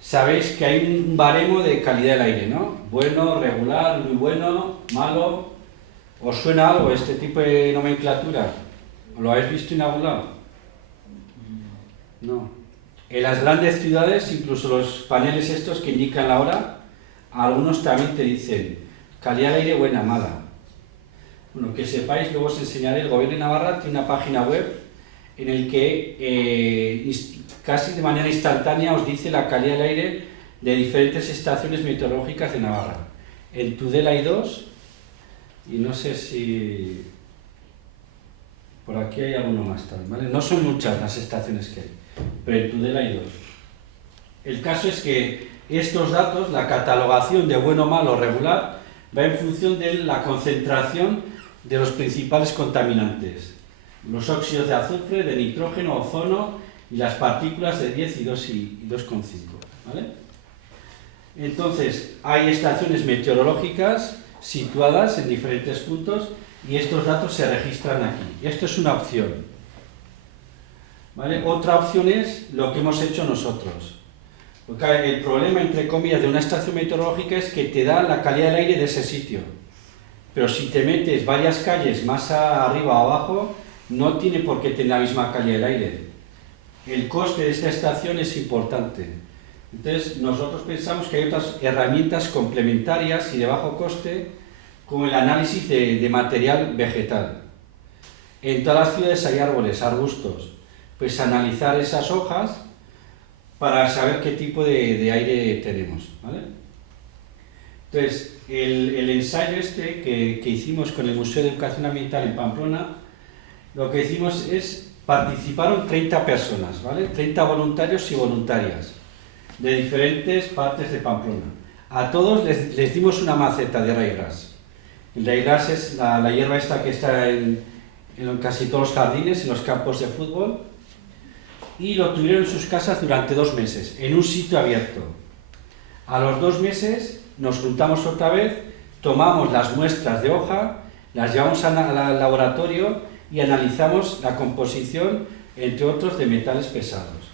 sabéis que hay un baremo de calidad del aire, ¿no? Bueno, regular, muy bueno, malo. ¿Os suena algo este tipo de nomenclatura? ¿Lo habéis visto en algún lado? No. En las grandes ciudades, incluso los paneles estos que indican la hora, algunos también te dicen calidad del aire buena, mala. Bueno, que sepáis, luego os enseñaré, el Gobierno de Navarra tiene una página web en el que casi de manera instantánea os dice la calidad del aire de diferentes estaciones meteorológicas de Navarra. En Tudela hay 2, y no sé si por aquí hay alguno más también, ¿vale? No son muchas las estaciones que hay, pero en Tudela hay 2. El caso es que estos datos, la catalogación de bueno, malo, regular, va en función de la concentración de los principales contaminantes, los óxidos de azufre, de nitrógeno, ozono y las partículas de 10 y 2,5. ¿Vale? Entonces, hay estaciones meteorológicas situadas en diferentes puntos y estos datos se registran aquí. Esto es una opción. ¿Vale? Otra opción es lo que hemos hecho nosotros. Porque el problema, entre comillas, de una estación meteorológica es que te da la calidad del aire de ese sitio. Pero si te metes varias calles más arriba o abajo, no tiene por qué tener la misma calidad del aire. El coste de esta estación es importante. Entonces, nosotros pensamos que hay otras herramientas complementarias y de bajo coste, como el análisis de material vegetal. En todas las ciudades hay árboles, arbustos. Pues analizar esas hojas para saber qué tipo de aire tenemos. ¿Vale? Entonces, el ensayo este que hicimos con el Museo de Educación Ambiental en Pamplona, lo que hicimos es, participaron 30 personas, ¿vale? 30 voluntarios y voluntarias de diferentes partes de Pamplona. A todos les dimos una maceta de ryegrass. El ryegrass es la hierba esta que está en casi todos los jardines, en los campos de fútbol, y lo tuvieron en sus casas durante 2 meses, en un sitio abierto. A los 2 meses nos juntamos otra vez, tomamos las muestras de hoja, las llevamos al laboratorio y analizamos la composición, entre otros, de metales pesados.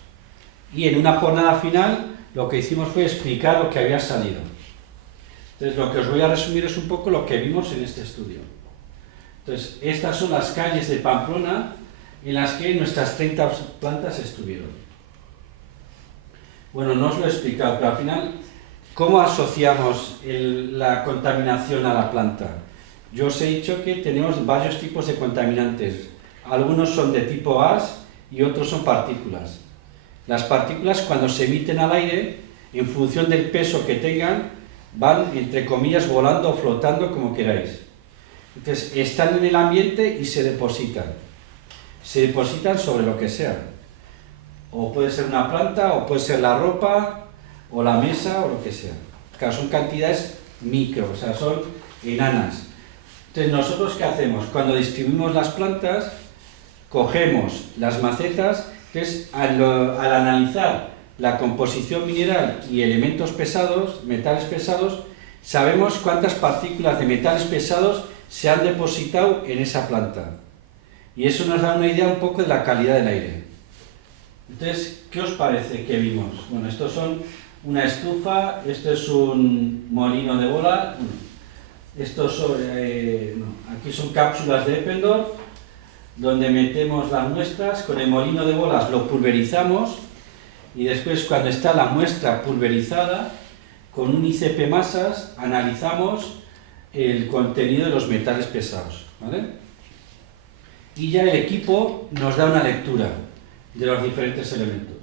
Y en una jornada final lo que hicimos fue explicar lo que había salido. Entonces, lo que os voy a resumir es un poco lo que vimos en este estudio. Entonces, estas son las calles de Pamplona en las que nuestras 30 plantas estuvieron. Bueno, no os lo he explicado, pero al final, ¿cómo asociamos la contaminación a la planta? Yo os he dicho que tenemos varios tipos de contaminantes. Algunos son de tipo gas y otros son partículas. Las partículas, cuando se emiten al aire, en función del peso que tengan, van, entre comillas, volando o flotando, como queráis. Entonces, están en el ambiente y se depositan. Se depositan sobre lo que sea. O puede ser una planta, o puede ser la ropa, o la mesa, o lo que sea. Claro, son cantidades micro, o sea, son enanas. Entonces, ¿nosotros qué hacemos? Cuando distribuimos las plantas, cogemos las macetas. Entonces, al analizar la composición mineral y elementos pesados, metales pesados, sabemos cuántas partículas de metales pesados se han depositado en esa planta. Y eso nos da una idea un poco de la calidad del aire. Entonces, ¿qué os parece que vimos? Bueno, estos son una estufa, esto es un molino de bola, estos son, aquí son cápsulas de Eppendorf, donde metemos las muestras, con el molino de bolas lo pulverizamos y después, cuando está la muestra pulverizada, con un ICP masas analizamos el contenido de los metales pesados, ¿vale? Y ya el equipo nos da una lectura de los diferentes elementos.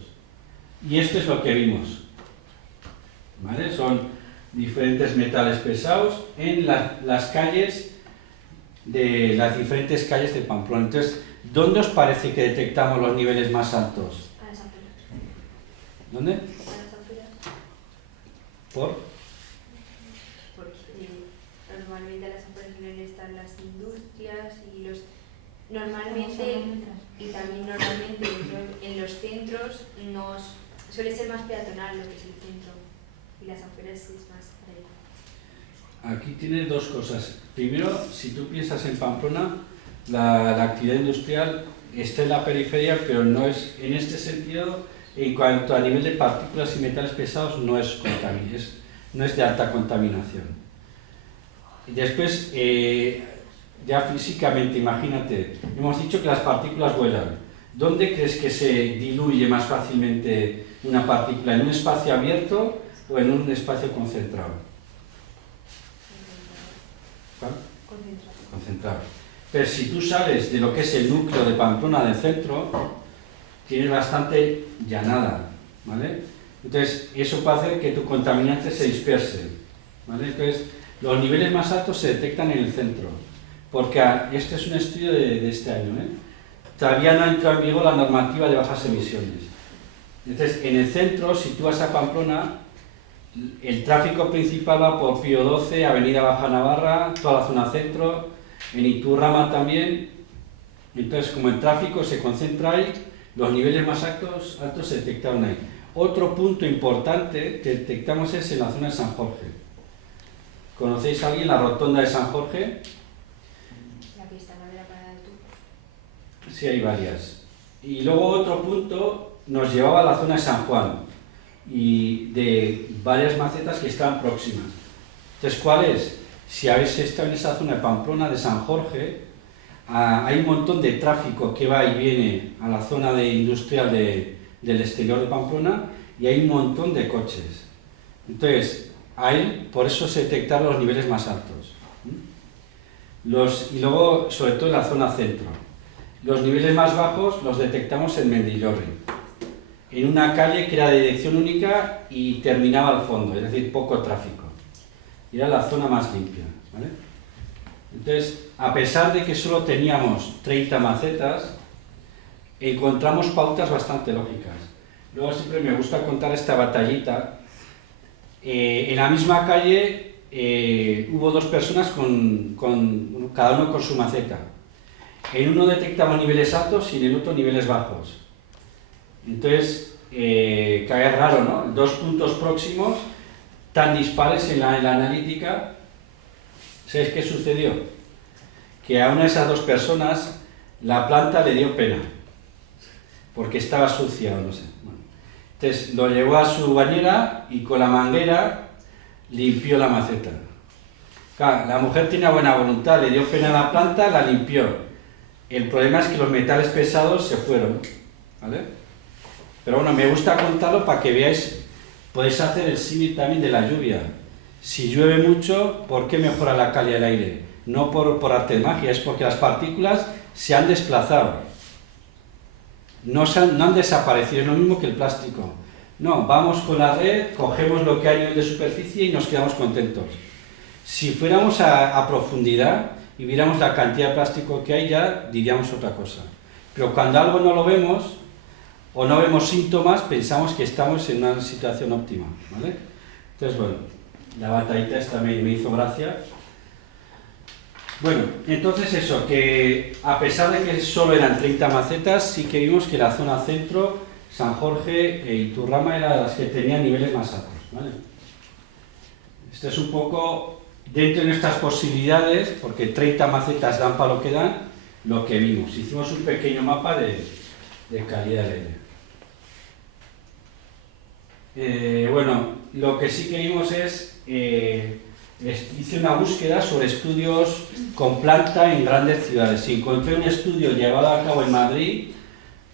Y esto es lo que vimos, ¿vale? Son diferentes metales pesados en las calles de las diferentes calles de Pamplona. Entonces, ¿dónde os parece que detectamos los niveles más altos? A las afueras. ¿Dónde? A las afueras. ¿Por? Porque normalmente a las afueras suelen estar las industrias y los... Normalmente, y también normalmente en los centros suele ser más peatonal lo que es el centro y las afueras es más para allá. Aquí tienes dos cosas. Primero, si tú piensas en Pamplona, la actividad industrial está en la periferia, pero no es, en este sentido, en cuanto a nivel de partículas y metales pesados, no es de alta contaminación. Y después, ya físicamente, imagínate, hemos dicho que las partículas vuelan. ¿Dónde crees que se diluye más fácilmente una partícula? ¿En un espacio abierto o en un espacio concentrado? Concentrado. Pero si tú sales de lo que es el núcleo de Pamplona del centro, tienes bastante llanada, ¿vale? Entonces, eso puede hacer que tu contaminante se disperse, ¿vale? Entonces, los niveles más altos se detectan en el centro, porque este es un estudio de este año, ¿eh? Todavía no ha entrado en vigor la normativa de bajas emisiones. Entonces, en el centro, si tú vas a Pamplona, el tráfico principal va por Pío XII, Avenida Baja Navarra, toda la zona centro, en Iturrama también. Entonces, como el tráfico se concentra ahí, los niveles más altos se detectaron ahí. Otro punto importante que detectamos es en la zona de San Jorge. ¿Conocéis a alguien la rotonda de San Jorge? La que está de la parada de tú. Sí, hay varias. Y luego otro punto nos llevaba a la zona de San Juan y de varias macetas que están próximas. Entonces, ¿cuál es? Si habéis estado en esa zona de Pamplona, de San Jorge, hay un montón de tráfico que va y viene a la zona industrial del exterior de Pamplona y hay un montón de coches. Entonces, ahí, por eso se detectaron los niveles más altos. Y luego, sobre todo en la zona centro. Los niveles más bajos los detectamos en Mendillorri, en una calle que era de dirección única y terminaba al fondo, es decir, poco tráfico. Era la zona más limpia, ¿vale? Entonces, a pesar de que solo teníamos 30 macetas, encontramos pautas bastante lógicas. Luego siempre me gusta contar esta batallita. En la misma calle hubo dos personas cada uno con su maceta. En uno detectaba niveles altos y en el otro niveles bajos. Entonces, que es raro, ¿no? Dos puntos próximos tan dispares en la analítica. ¿Sabéis qué sucedió? Que a una de esas dos personas la planta le dio pena, porque estaba sucia o no sé. Bueno, entonces lo llevó a su bañera y con la manguera limpió la maceta. Claro, la mujer tenía buena voluntad, le dio pena a la planta, la limpió. El problema es que los metales pesados se fueron, ¿vale? Pero bueno, me gusta contarlo para que veáis, podéis hacer el símil también de la lluvia. Si llueve mucho, ¿por qué mejora la calidad del aire? No por arte de magia, es porque las partículas se han desplazado. No han desaparecido, es lo mismo que el plástico. No, vamos con la red, cogemos lo que hay a nivel de superficie y nos quedamos contentos. Si fuéramos a profundidad y viéramos la cantidad de plástico que hay, ya diríamos otra cosa. Pero cuando algo no lo vemos o no vemos síntomas, pensamos que estamos en una situación óptima, ¿vale? Entonces, bueno, la batallita esta me hizo gracia. Bueno, entonces eso, que a pesar de que solo eran 30 macetas, sí que vimos que la zona centro, San Jorge e Iturrama eran las que tenían niveles más altos, ¿vale? Esto es un poco dentro de nuestras posibilidades, porque 30 macetas dan para lo que dan, lo que vimos. Hicimos un pequeño mapa de calidad del aire. Bueno, lo que sí que vimos es, hice una búsqueda sobre estudios con planta en grandes ciudades. Encontré un estudio llevado a cabo en Madrid,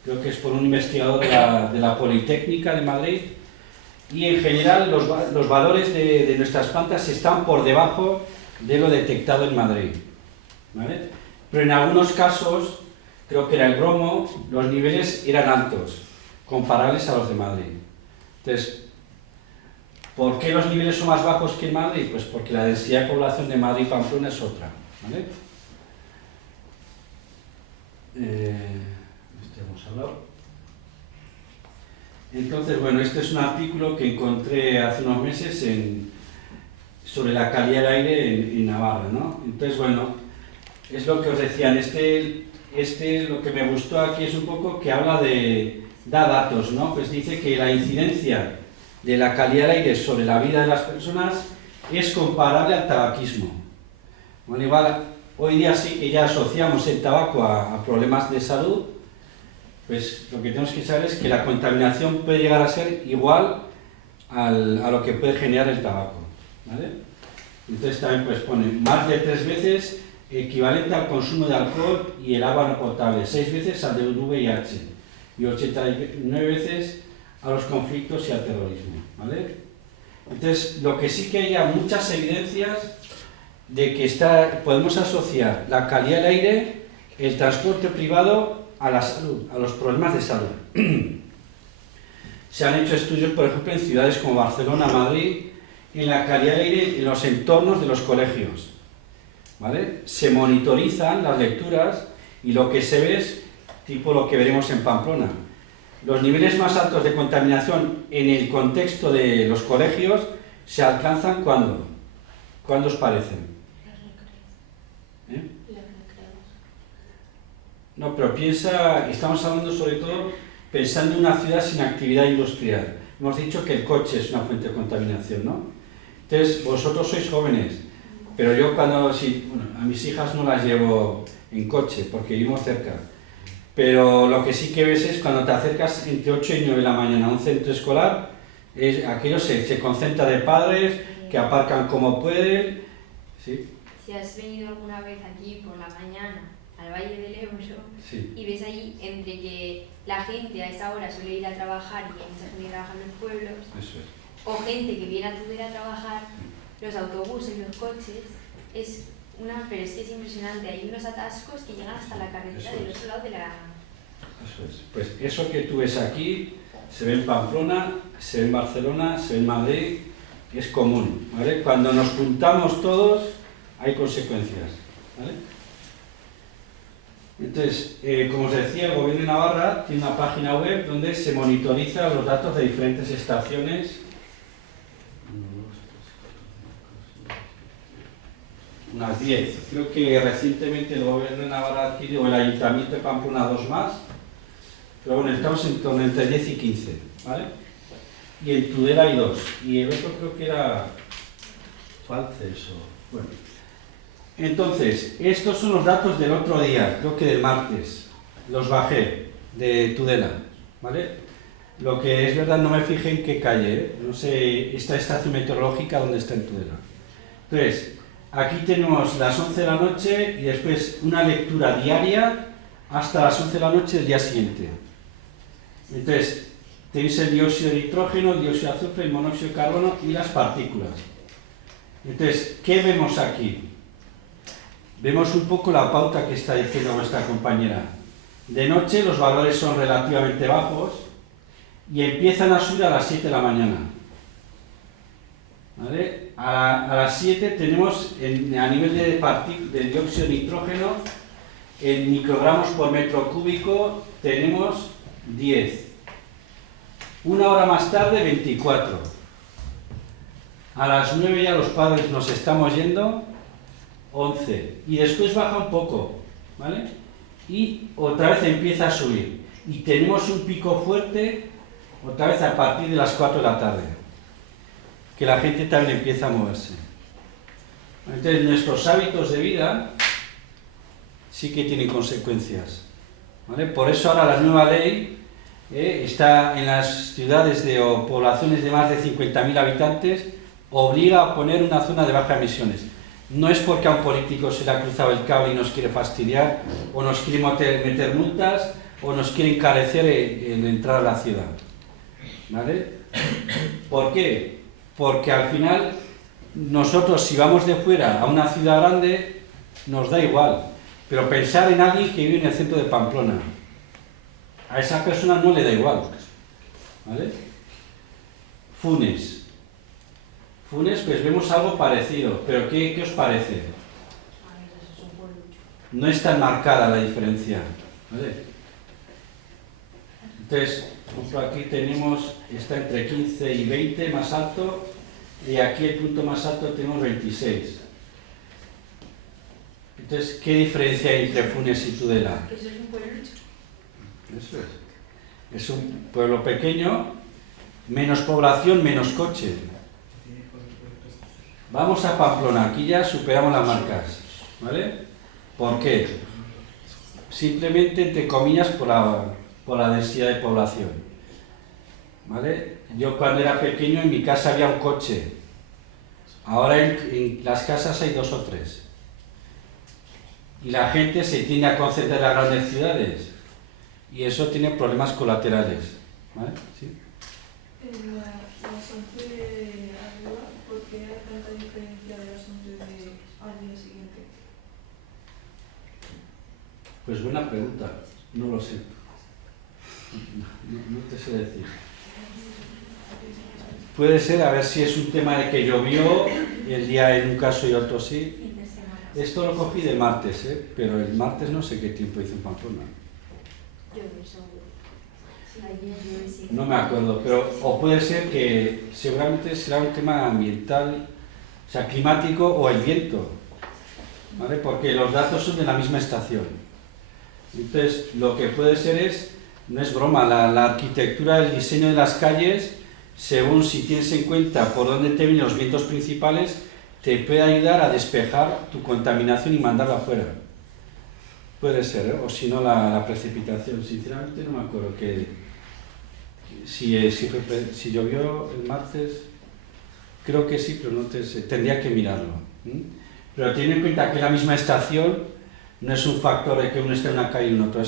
creo que es por un investigador de la Politécnica de Madrid, y en general los valores de nuestras plantas están por debajo de lo detectado en Madrid, ¿vale? Pero en algunos casos, creo que era el bromo, los niveles eran altos, comparables a los de Madrid. Entonces, ¿por qué los niveles son más bajos que en Madrid? Pues porque la densidad de población de Madrid y Pamplona es otra, ¿vale? Hemos hablado. Entonces, bueno, este es un artículo que encontré hace unos meses sobre la calidad del aire en Navarra, ¿no? Entonces, bueno, es lo que os decían, lo que me gustó aquí es un poco que habla da datos, ¿no? Pues dice que la incidencia de la calidad del aire sobre la vida de las personas es comparable al tabaquismo. Bueno, igual, hoy día sí que ya asociamos el tabaco a problemas de salud, pues lo que tenemos que saber es que la contaminación puede llegar a ser igual a lo que puede generar el tabaco, ¿vale? Entonces también pues pone más de 3 veces equivalente al consumo de alcohol y el agua no potable, 6 veces al del VIH y 89 veces a los conflictos y al terrorismo, ¿vale? Entonces, lo que sí que hay muchas evidencias de que podemos asociar la calidad del aire, el transporte privado, a la salud, a los problemas de salud. Se han hecho estudios, por ejemplo, en ciudades como Barcelona, Madrid, en la calidad del aire en los entornos de los colegios, ¿vale? Se monitorizan las lecturas y lo que se ve es tipo lo que veremos en Pamplona. Los niveles más altos de contaminación en el contexto de los colegios ¿Se alcanzan cuándo? ¿Cuándo os parecen? ¿Eh? No, pero piensa, estamos hablando sobre todo pensando en una ciudad sin actividad industrial. Hemos dicho que el coche es una fuente de contaminación, ¿no? Entonces, vosotros sois jóvenes, pero yo bueno, a mis hijas no las llevo en coche porque vivimos cerca. Pero lo que sí que ves es cuando te acercas entre 8 y 9 de la mañana a un centro escolar, aquello se concentra de padres que aparcan como pueden. ¿Sí? Si has venido alguna vez aquí por la mañana al Valle del Ebro, Sí. y ves ahí entre que la gente a esa hora suele ir a trabajar y hay mucha gente que trabaja en los pueblos, Eso es. o gente que viene a Tudela a trabajar, los autobuses, los coches, pero es que es impresionante, hay unos atascos que llegan hasta la carretera del otro lado de la... Eso es. Pues eso que tú ves aquí se ve en Pamplona, se ve en Barcelona, se ve en Madrid, es común, ¿vale? Cuando nos juntamos todos hay consecuencias, ¿vale? Entonces, como os decía, el Gobierno de Navarra tiene una página web donde se monitoriza los datos de diferentes estaciones. Unas 10. Creo que recientemente el Gobierno de Navarra adquirió, o el Ayuntamiento de Pamplona, 2 más. Pero bueno, estamos en torno entre 10 y 15, ¿vale? Y en Tudela hay 2. Y el otro creo que era Falces o... Bueno. Entonces, estos son los datos del otro día, creo que del martes. Los bajé de Tudela, ¿vale? Lo que es verdad, no me fijé en qué calle, ¿eh? No sé, esta estación meteorológica dónde está en Tudela. Entonces, aquí tenemos las 11 de la noche y después una lectura diaria hasta las 11 de la noche del día siguiente. Entonces, tenéis el dióxido de nitrógeno, el dióxido de azufre, el monóxido de carbono y las partículas. Entonces, ¿qué vemos aquí? Vemos un poco la pauta que está diciendo nuestra compañera. De noche los valores son relativamente bajos y empiezan a subir a las 7 de la mañana. ¿Vale? A las 7 tenemos, a nivel de dióxido de nitrógeno, en microgramos por metro cúbico tenemos 10. Una hora más tarde, 24. A las 9 ya los padres nos estamos yendo, 11. Y después baja un poco, ¿vale? Y otra vez empieza a subir. Y tenemos un pico fuerte, otra vez a partir de las 4 de la tarde. Que la gente también empieza a moverse. Entonces, nuestros hábitos de vida sí que tienen consecuencias, ¿vale? Por eso ahora la nueva ley está en las ciudades o poblaciones de más de 50.000 habitantes, obliga a poner una zona de bajas emisiones. No es porque a un político se le ha cruzado el cable y nos quiere fastidiar, o nos quiere meter multas, o nos quiere encarecer en entrar a la ciudad, ¿vale? ¿Por qué? Porque al final nosotros, si vamos de fuera a una ciudad grande, nos da igual, pero pensar en alguien que vive en el centro de Pamplona, a esa persona no le da igual, ¿vale? Funes, pues vemos algo parecido, pero ¿qué os parece? No es tan marcada la diferencia, ¿vale? Entonces, aquí tenemos, está entre 15 y 20 más alto, y aquí el punto más alto tenemos 26. Entonces, ¿qué diferencia hay entre Funes y Tudela? Eso es un pueblucho. Eso es. Es un pueblo pequeño, menos población, menos coche. Vamos a Pamplona, aquí ya superamos las marcas, ¿vale? ¿Por qué? Simplemente, entre comillas, por la densidad de población, ¿vale? Yo cuando era pequeño en mi casa había un coche, ahora en las casas hay 2 o 3. Y la gente se tiende a concentrar en las grandes ciudades y eso tiene problemas colaterales, ¿vale? ¿Sí? Las 11 de arriba, ¿por qué hay tanta diferencia de las 11 al día siguiente? Pues buena pregunta, no lo sé. No te sé decir. Puede ser, a ver si es un tema de que llovió el día en un caso y otro sí. Esto lo cogí de martes, pero el martes no sé qué tiempo hizo en Pamplona. Yo me seguro. No me acuerdo, pero o puede ser que seguramente será un tema ambiental, o sea, climático o el viento, ¿vale? Porque los datos son de la misma estación. Entonces, lo que puede ser es, no es broma, la arquitectura, el diseño de las calles, según si tienes en cuenta por dónde te vienen los vientos principales, te puede ayudar a despejar tu contaminación y mandarla afuera. Puede ser, ¿eh? O si no, la precipitación. Sinceramente no me acuerdo si llovió el martes, creo que sí, pero no tendría que mirarlo. Pero ten en cuenta que la misma estación no es un factor de que uno esté en una calle y uno otro,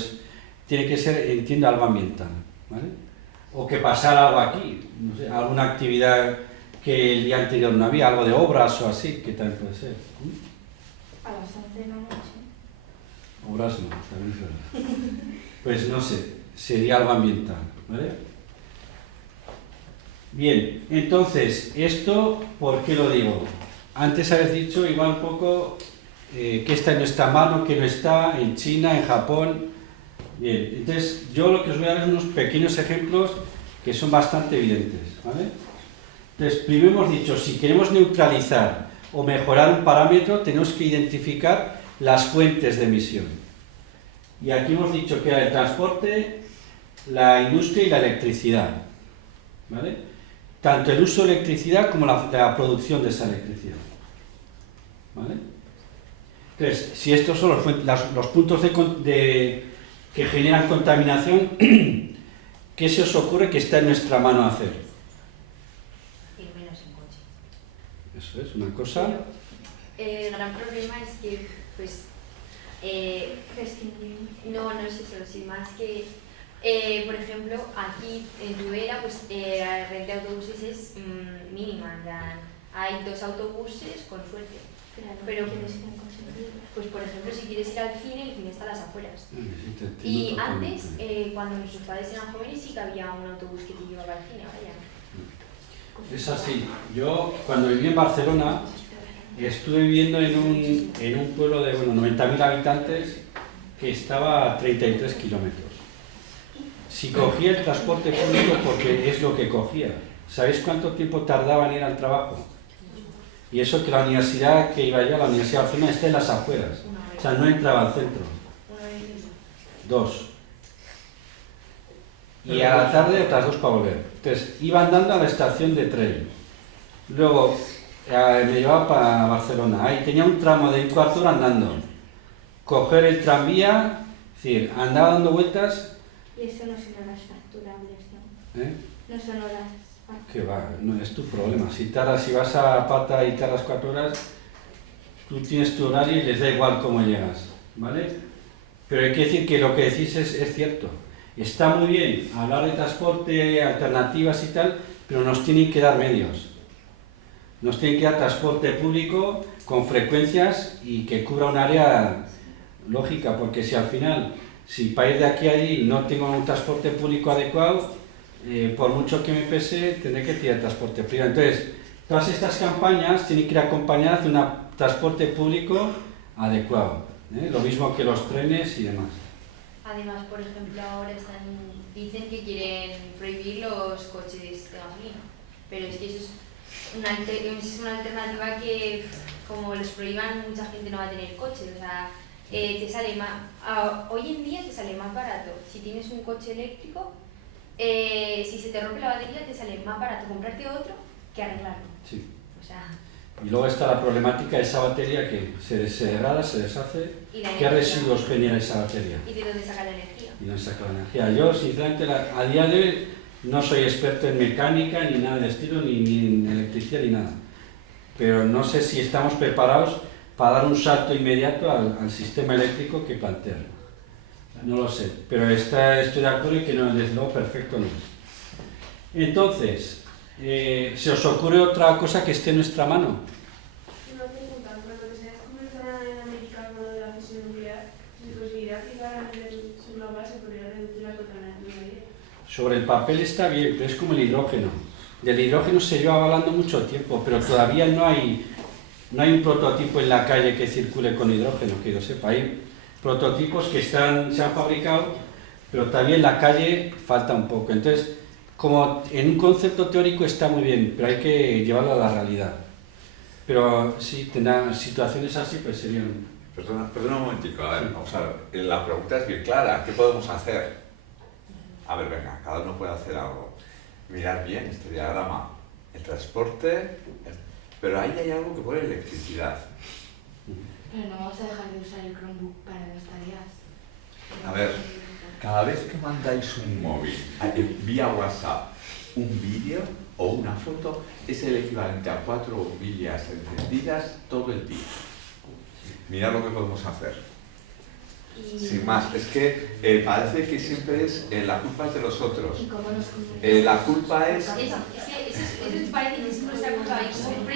tiene que ser, entiendo, algo ambiental, ¿vale? O que pasara algo aquí, no sé, alguna actividad que el día anterior no había, algo de obras o así, que también puede ser. A las 11 de la noche. Obras no, también es verdad. Pues no sé, sería algo ambiental, ¿vale? Bien, entonces, esto, ¿por qué lo digo? Antes habéis dicho igual un poco que está en nuestra mano, que no está, en China, en Japón. Bien, entonces yo lo que os voy a dar es unos pequeños ejemplos que son bastante evidentes, ¿vale? Entonces, primero hemos dicho, si queremos neutralizar o mejorar un parámetro, tenemos que identificar las fuentes de emisión. Y aquí hemos dicho que era el transporte, la industria y la electricidad, ¿vale? Tanto el uso de electricidad como la producción de esa electricidad, ¿vale? Entonces, si estos son los puntos que generan contaminación, ¿qué se os ocurre que está en nuestra mano hacer? Ir menos en coche. Eso es una cosa. El gran problema es que, pues, no es eso, sí, más que, por ejemplo, aquí en Tudela, pues, la renta de autobuses es mínima, hay 2 autobuses con suerte. Pero pues por ejemplo, si quieres ir al cine, el cine está a las afueras. Y antes, cuando nuestros padres eran jóvenes, sí que había un autobús que te llevaba al cine, ahora ya no. Es así. Yo, cuando viví en Barcelona, estuve viviendo en un pueblo de 90.000 habitantes que estaba a 33 kilómetros. Si cogía el transporte público, porque es lo que cogía, ¿sabéis cuánto tiempo tardaba en ir al trabajo? Y eso que la universidad que iba yo, la Universidad de Barcelona, está en las afueras. O sea, no entraba al centro. 2. Y a la tarde otras 2 para volver. Entonces, iba andando a la estación de tren. Luego me llevaba para Barcelona. Ahí tenía un tramo de 1/4 hora andando. Coger el tranvía, es decir, andaba dando vueltas. Y eso no son horas facturables, ¿no? ¿Eh? No son horas. Que va, no es tu problema. Si vas a pata y tardas 4 horas, tú tienes tu horario y les da igual cómo llegas, ¿vale? Pero hay que decir que lo que decís es cierto. Está muy bien hablar de transporte, alternativas y tal, pero nos tienen que dar medios. Nos tienen que dar transporte público con frecuencias y que cubra un área lógica, porque si al final, si para ir de aquí a allí no tengo un transporte público adecuado, por mucho que me pese, tendré que tirar transporte privado. Entonces, todas estas campañas tienen que ir acompañadas de un transporte público adecuado, lo mismo que los trenes y demás. Además, por ejemplo, ahora dicen que quieren prohibir los coches de gasolina, pero es que eso es una alternativa que, como los prohíban, mucha gente no va a tener coche. O sea, te sale hoy en día te sale más barato si tienes un coche eléctrico. Si se te rompe la batería, te sale más barato comprarte otro que arreglarlo. Sí. O sea, y luego está la problemática de esa batería que se degrada, se deshace. ¿Qué residuos genera esa batería? ¿Y de dónde saca la energía? Y no saca la energía. Yo, sinceramente, a día de hoy no soy experto en mecánica, ni nada de estilo, ni en electricidad, ni nada. Pero no sé si estamos preparados para dar un salto inmediato al sistema eléctrico que plantean. No lo sé, pero estoy de acuerdo en que no, desde luego perfecto no es. Entonces, ¿se os ocurre otra cosa que esté en nuestra mano? Una pregunta, cuando se descubrió en América con lo de la fisión nuclear, ¿se conseguirá aplicar a nivel global, se podría reducir la contaminación? Sobre el papel está bien, pero es como el hidrógeno. Del hidrógeno se lleva hablando mucho tiempo, pero todavía no hay un prototipo en la calle que circule con hidrógeno, que yo sepa. Hay prototipos que se han fabricado, pero también en la calle falta un poco. Entonces, como en un concepto teórico está muy bien, pero hay que llevarlo a la realidad. Pero sí, tener situaciones así pues serían... Perdona un momentico, a ver, vamos a ver. La pregunta es bien clara, ¿qué podemos hacer? A ver, venga, cada uno puede hacer algo. Mirar bien este diagrama, el transporte, pero ahí hay algo que pone electricidad. Pero no vamos a dejar de usar el Chromebook para las tareas. A ver, cada vez que mandáis un móvil vía WhatsApp, un vídeo o una foto, es el equivalente a 4 bombillas encendidas todo el día. Mirad lo que podemos hacer. Sin más, es que parece que siempre es la culpa es de los otros. ¿Y cómo nos comunicamos? La culpa es... Eso parece que es nuestra culpa.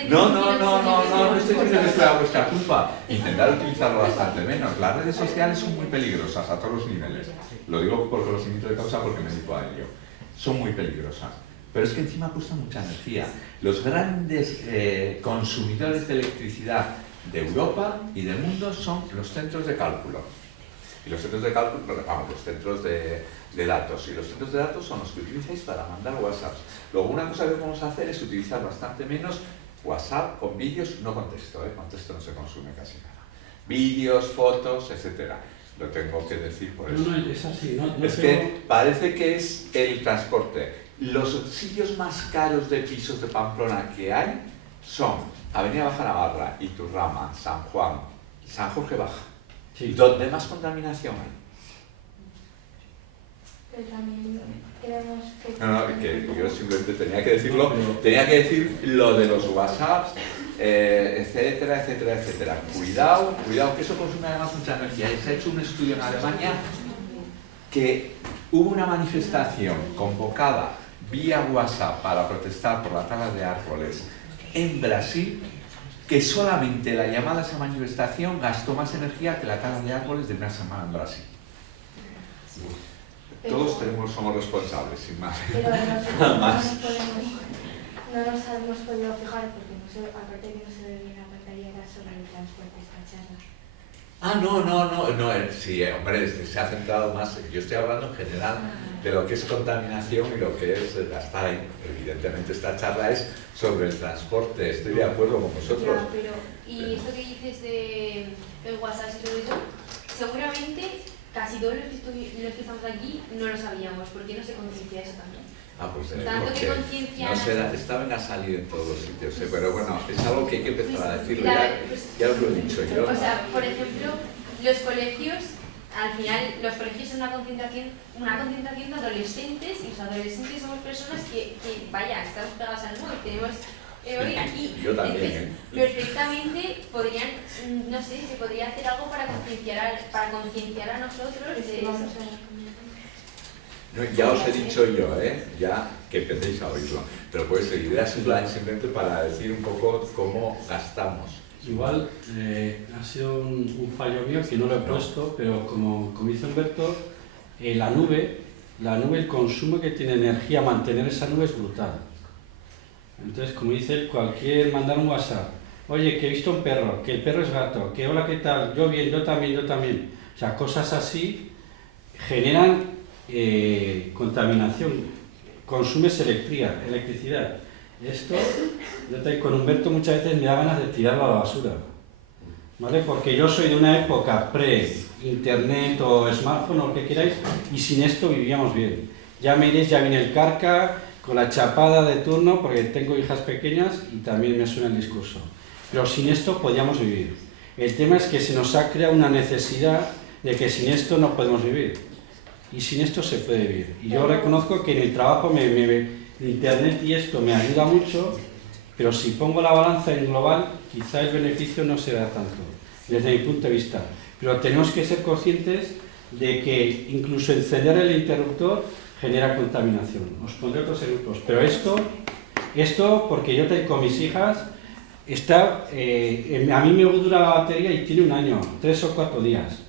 No estoy diciendo que sea vuestra culpa. Intentar utilizarlo bastante menos. Las redes sociales son muy peligrosas a todos los niveles. Lo digo por conocimiento de causa porque me dedico a ello. Son muy peligrosas. Pero es que encima cuesta mucha energía. Los grandes consumidores de electricidad de Europa y del mundo son los centros de cálculo. Y los centros de cálculo, vamos, los centros de datos. Y los centros de datos son los que utilizáis para mandar WhatsApp. Luego, una cosa que vamos a hacer es utilizar bastante menos WhatsApp con vídeos, no con texto, con texto no se consume casi nada. Vídeos, fotos, etcétera. Lo tengo que decir por eso. No, es así. Es que parece que es el transporte. Los sitios más caros de pisos de Pamplona que hay son Avenida Baja Navarra, Iturrama, San Juan, San Jorge Baja. Sí. ¿Dónde más contaminación hay? Pero también queremos que... No, que yo simplemente tenía que decirlo, tenía que decir lo de los WhatsApps, etcétera, etcétera, etcétera. Cuidado, que eso consume además mucha energía. Se ha hecho un estudio en Alemania que hubo una manifestación convocada vía WhatsApp para protestar por la tala de árboles en Brasil, que solamente la llamada a esa manifestación gastó más energía que la tala de árboles de una semana en Brasil. Todos somos responsables, sin más. Pero nosotros no nos hemos podido fijar, porque aparte de que no se ve bien la pantalla, era sobre el transporte esta charla. No, sí, hombre, se ha centrado más, yo estoy hablando en general de lo que es contaminación y lo que es gastar ahí. Evidentemente esta charla es sobre el transporte, estoy de acuerdo con vosotros. Ya, pero, y esto que dices de el WhatsApp y todo eso, seguramente casi todos los que estamos aquí no lo sabíamos, ¿por qué no se conciencia eso también? Pues tanto que conciencia no será, esta venga a salir en todos los sitios, pero bueno, es algo que hay que empezar a decirlo, ya os lo he dicho yo. O sea, por ejemplo, los colegios, al final, los colegios son una concentración de adolescentes, y los adolescentes somos personas que vaya, estamos pegados al móvil, tenemos hoy aquí. Yo también, entonces, perfectamente podrían, no sé, se podría hacer algo para concienciar a nosotros de eso. No, ya os he dicho yo, ya que empecéis a oírlo, pero pues la idea es simplemente para decir un poco cómo gastamos. Igual ha sido un fallo mío que no lo he puesto, pero como dice Humberto, la nube, el consumo que tiene energía mantener esa nube es brutal. Entonces, como dice él, mandar un WhatsApp, oye, que he visto un perro, que el perro es gato, que hola, ¿qué tal? Yo bien, yo también. O sea, cosas así generan contaminación, consumes electricidad. Esto, con Humberto muchas veces me da ganas de tirarlo a la basura, ¿vale? Porque yo soy de una época pre-internet o smartphone o lo que queráis, y sin esto vivíamos bien. Ya me iréis, ya viene el carca, con la chapada de turno, porque tengo hijas pequeñas y también me suena el discurso. Pero sin esto podíamos vivir. El tema es que se nos ha creado una necesidad de que sin esto no podemos vivir. Y sin esto se puede vivir. Y yo reconozco que en el trabajo Internet y esto me ayuda mucho, pero si pongo la balanza en global, quizá el beneficio no será tanto, desde mi punto de vista. Pero tenemos que ser conscientes de que incluso encender el interruptor genera contaminación. Os pondré otros ejemplos. Pero esto porque yo con mis hijas, a mí me dura la batería y tiene un año, 3 o 4 días.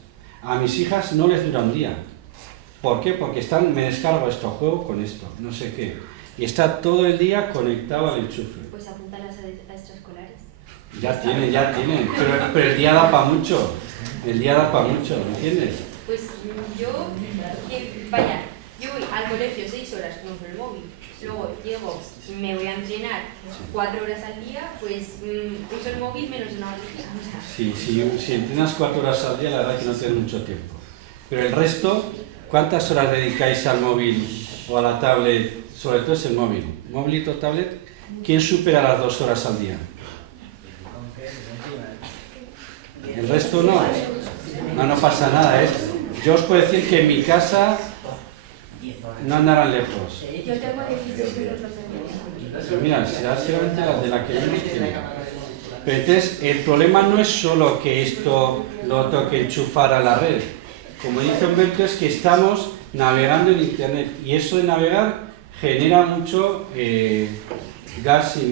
A mis hijas no les dura un día. ¿Por qué? Porque me descargo esto, juego con esto, no sé qué. Y está todo el día conectado al enchufe. Pues apúntalas a extraescolares. Ya tienen. Pero el día da para mucho. ¿Me entiendes? Pues yo, vaya, yo voy al colegio 6 horas con el móvil, luego llego, me voy a entrenar 4 horas al día, pues uso el móvil menos de una hora al día. O sea. Sí, si entrenas 4 horas al día, la verdad que no tienes mucho tiempo. Pero el resto, ¿cuántas horas dedicáis al móvil o a la tablet? Sobre todo es el móvil. Móvil o tablet, ¿quién supera las 2 horas al día? El resto no. No pasa nada. Yo os puedo decir que en mi casa no andarán lejos. Yo tengo 16 minutos de media. Pero mira, será seguramente la de la que menos tiene. Pero entonces, el problema no es solo que esto lo tengo que enchufar a la red. Como dice Humberto, es que estamos navegando en Internet. Y eso de navegar genera mucho gases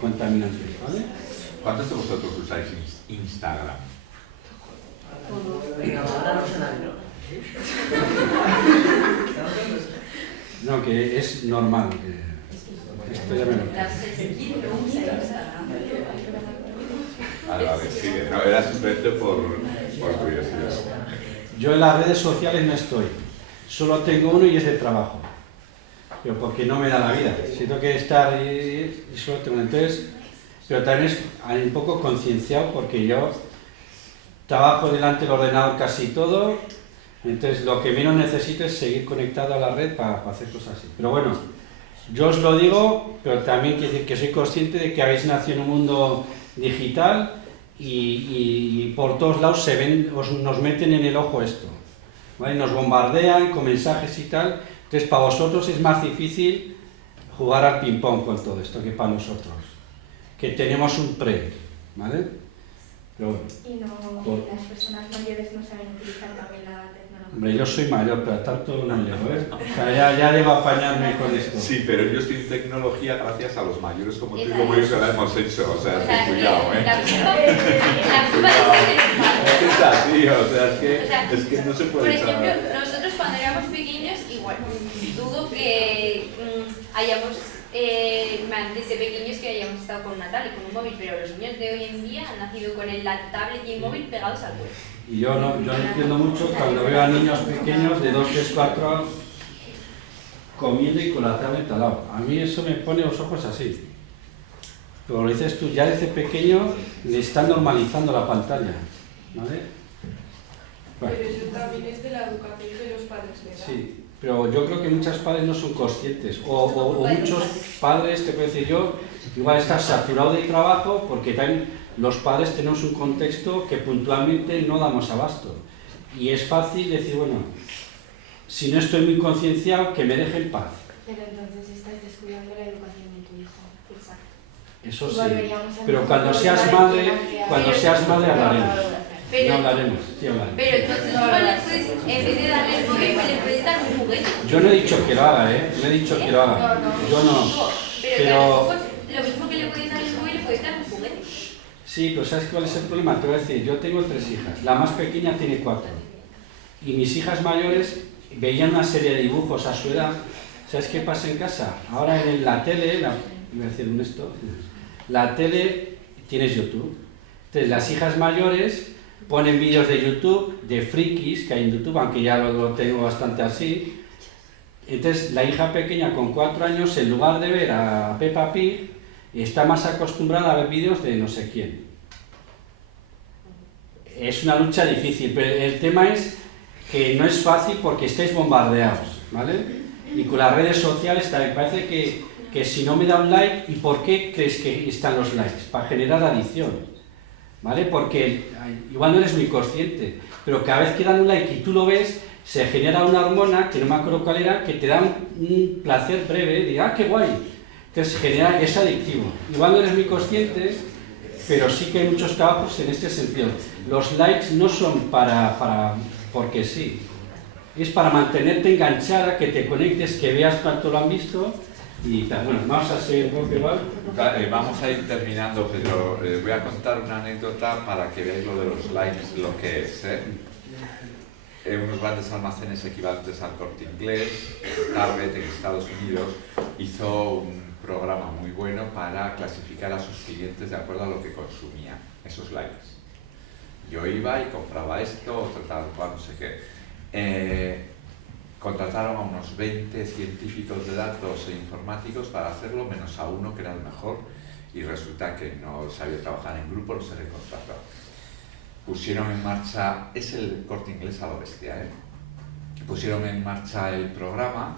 contaminantes, ¿vale? ¿Cuántos de vosotros usáis Instagram? No, que es normal. Esto ya me lo Vale, sigue. No, era simplemente por curiosidad. Yo en las redes sociales no estoy. Solo tengo uno y es de trabajo. Pero porque no me da la vida. Si tengo que estar y solo tengo. Entonces, pero también es un poco concienciado porque yo trabajo delante del ordenador casi todo. Entonces lo que menos necesito es seguir conectado a la red para hacer cosas así. Pero bueno, yo os lo digo, pero también quiero decir que soy consciente de que habéis nacido en un mundo digital y por todos lados nos meten en el ojo esto, ¿vale? Nos bombardean con mensajes y tal. Entonces para vosotros es más difícil jugar al ping-pong con todo esto que para nosotros, que tenemos un pre, ¿vale? Pero bueno. Y las personas mayores no saben utilizar también la tecnología. Hombre, yo soy mayor, pero tanto no llego, ¿eh? O sea, ya debo apañarme con esto. Sí, pero yo estoy en tecnología gracias a los mayores como tú y como yo que la hemos hecho. O sea, cuidado, ¿eh? Es así, o sea, es que no se puede. Por ejemplo, nosotros cuando éramos pequeños, igual, dudo que hayamos, desde pequeños que hayamos estado con una tablet, con un móvil, pero los niños de hoy en día han nacido con la tablet y el móvil pegados al cuerpo. Y yo no entiendo mucho cuando veo a niños pequeños de 2, 3, 4 años comiendo y con la tablet al lado. A mí eso me pone los ojos así. Pero lo dices tú, ya desde pequeño le están normalizando la pantalla, ¿vale? Bueno. Pero eso también es de la educación de los padres, ¿verdad? Sí, pero yo creo que muchos padres no son conscientes. O muchos padres, te puedo decir yo, igual estás saturado de trabajo porque también los padres tenemos un contexto que puntualmente no damos abasto. Y es fácil decir, bueno, si no estoy muy concienciado, que me deje en paz. Pero entonces estás descuidando la educación de tu hijo. Exacto. Eso sí, pero cuando seas madre hablaremos. Pero, no hablaremos, sí hablaremos. Pero entonces igual le puedes, en vez de darle el móvil, le puedes dar un juguete. Yo no he dicho que lo haga, ¿eh? No he dicho que lo haga. Yo no. Pero lo mismo que le puedes dar el móvil, le puedes dar un juguete. Sí, pero ¿sabes cuál es el problema? Te voy a decir, yo tengo 3 hijas, la más pequeña tiene 4. Y mis hijas mayores veían una serie de dibujos a su edad. ¿Sabes qué pasa en casa? Ahora en la tele, iba a decir un esto, la tele tienes YouTube. Entonces las hijas mayores ponen vídeos de YouTube, de frikis que hay en YouTube, aunque ya lo tengo bastante así. Entonces la hija pequeña con 4 años, en lugar de ver a Peppa Pig, está más acostumbrada a ver vídeos de no sé quién. Es una lucha difícil, pero el tema es que no es fácil porque estáis bombardeados, ¿vale? Y con las redes sociales también parece que si no me da un like, ¿y por qué crees que están los likes? Para generar adicción, ¿vale? Porque igual no eres muy consciente, pero cada vez que dan un like y tú lo ves, se genera una hormona, que no me acuerdo cuál era, que te da un placer breve, de ¡ah, qué guay! Entonces genera, es adictivo. Igual no eres muy consciente, pero sí que hay muchos trabajos en este sentido. Los likes no son porque sí, es para mantenerte enganchada, que te conectes, que veas cuánto lo han visto y tal. Bueno, vamos a seguir un poco igual. Vamos a ir terminando, pero voy a contar una anécdota para que veáis lo de los likes, lo que es. Unos grandes almacenes equivalentes al Corte Inglés, Target en Estados Unidos, hizo un programa muy bueno para clasificar a sus clientes de acuerdo a lo que consumían, esos likes. Yo iba y compraba esto, otro tal cual, no sé qué. Contrataron a unos 20 científicos de datos e informáticos para hacerlo, menos a uno que era el mejor, y resulta que no sabía trabajar en grupo, no se le contrató. Pusieron en marcha, es el Corte Inglés a lo bestia, pusieron en marcha el programa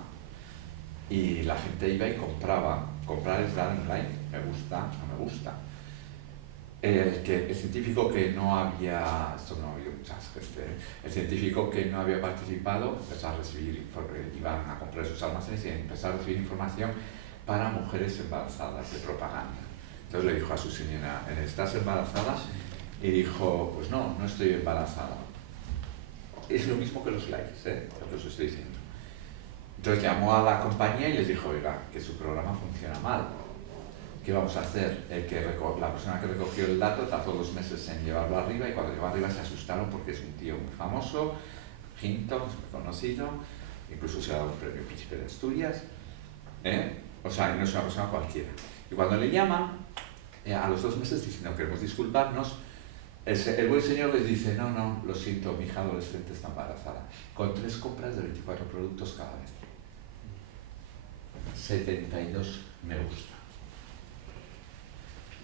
y la gente iba y compraba. Comprar es dar un like, me gusta, no me gusta. El científico que no había, esto no ha habido mucha gente, el científico que no había participado empezó a recibir, iban a comprar sus almacenes y empezó a recibir información para mujeres embarazadas de propaganda. Entonces le dijo a su señora, ¿estás embarazada? Y dijo, pues no, no estoy embarazada. Es lo mismo que los likes, lo que os estoy diciendo. Entonces llamó a la compañía y les dijo, oiga, que su programa funciona mal. ¿Qué vamos a hacer? La persona que recogió el dato tardó 2 meses en llevarlo arriba y cuando llegó arriba se asustaron porque es un tío muy famoso, Hinton, es muy conocido, incluso se ha dado un premio Príncipe de Asturias, o sea, no es una persona cualquiera. Y cuando le llaman, a los 2 meses dicen, no queremos disculparnos, el buen señor les dice, no, lo siento, mi hija adolescente está embarazada, con 3 compras de 24 productos cada vez. 72 me gusta.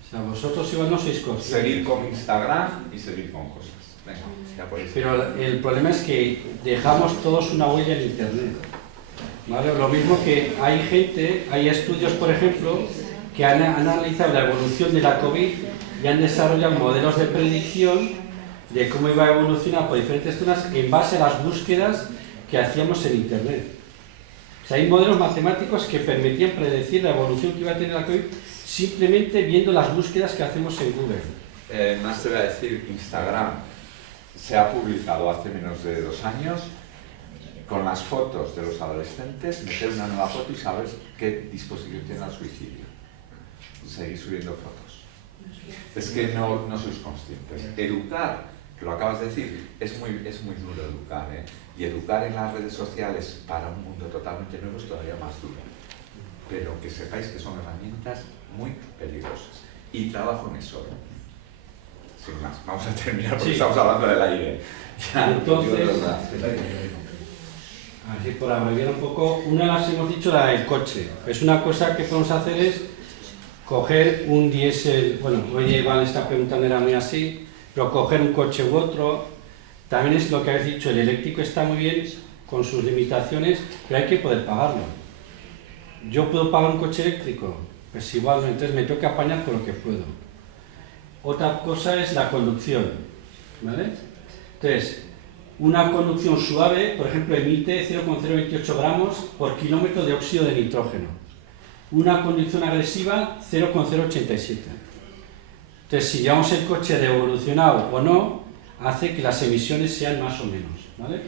O sea, vosotros igual no sois conscientes. Seguir con Instagram y seguir con cosas. Venga, ya podéis. Pero el problema es que dejamos todos una huella en Internet. ¿Vale? Lo mismo que hay gente, hay estudios, por ejemplo, que han analizado la evolución de la COVID y han desarrollado modelos de predicción de cómo iba a evolucionar por diferentes zonas en base a las búsquedas que hacíamos en Internet. O sea, hay modelos matemáticos que permitían predecir la evolución que iba a tener la COVID simplemente viendo las búsquedas que hacemos en Google. Más te voy a decir, Instagram se ha publicado hace menos de 2 años con las fotos de los adolescentes, meter una nueva foto y sabes qué disposición tiene al suicidio. Seguir subiendo fotos. Es que no sois conscientes. Educar, que lo acabas de decir, es muy duro educar, y educar en las redes sociales para un mundo totalmente nuevo es todavía más duro. Pero que sepáis que son herramientas muy peligrosas. Y trabajo en eso. Sin más, vamos a terminar porque estamos hablando del aire. Entonces, así por abreviar un poco, una de las hemos dicho, la del coche. Es una cosa que podemos hacer es coger un diésel, bueno, hoy igual esta pregunta no era muy así, pero coger un coche u otro. También es lo que habéis dicho, el eléctrico está muy bien con sus limitaciones, pero hay que poder pagarlo. ¿Yo puedo pagar un coche eléctrico? Pues igual, entonces me tengo que apañar con lo que puedo. Otra cosa es la conducción, ¿vale? Entonces, una conducción suave, por ejemplo, emite 0,028 gramos por kilómetro de óxido de nitrógeno. Una conducción agresiva, 0,087. Entonces, si llevamos el coche revolucionado o no, hace que las emisiones sean más o menos, ¿vale?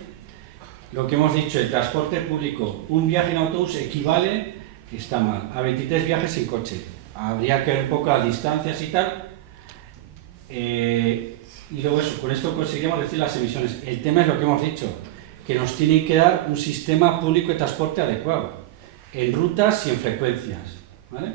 Lo que hemos dicho, el transporte público, un viaje en autobús equivale, que está mal, a 23 viajes en coche. Habría que ver un poco las distancias y tal. Y luego eso, con esto conseguimos reducir las emisiones. El tema es lo que hemos dicho, que nos tiene que dar un sistema público de transporte adecuado, en rutas y en frecuencias, ¿vale?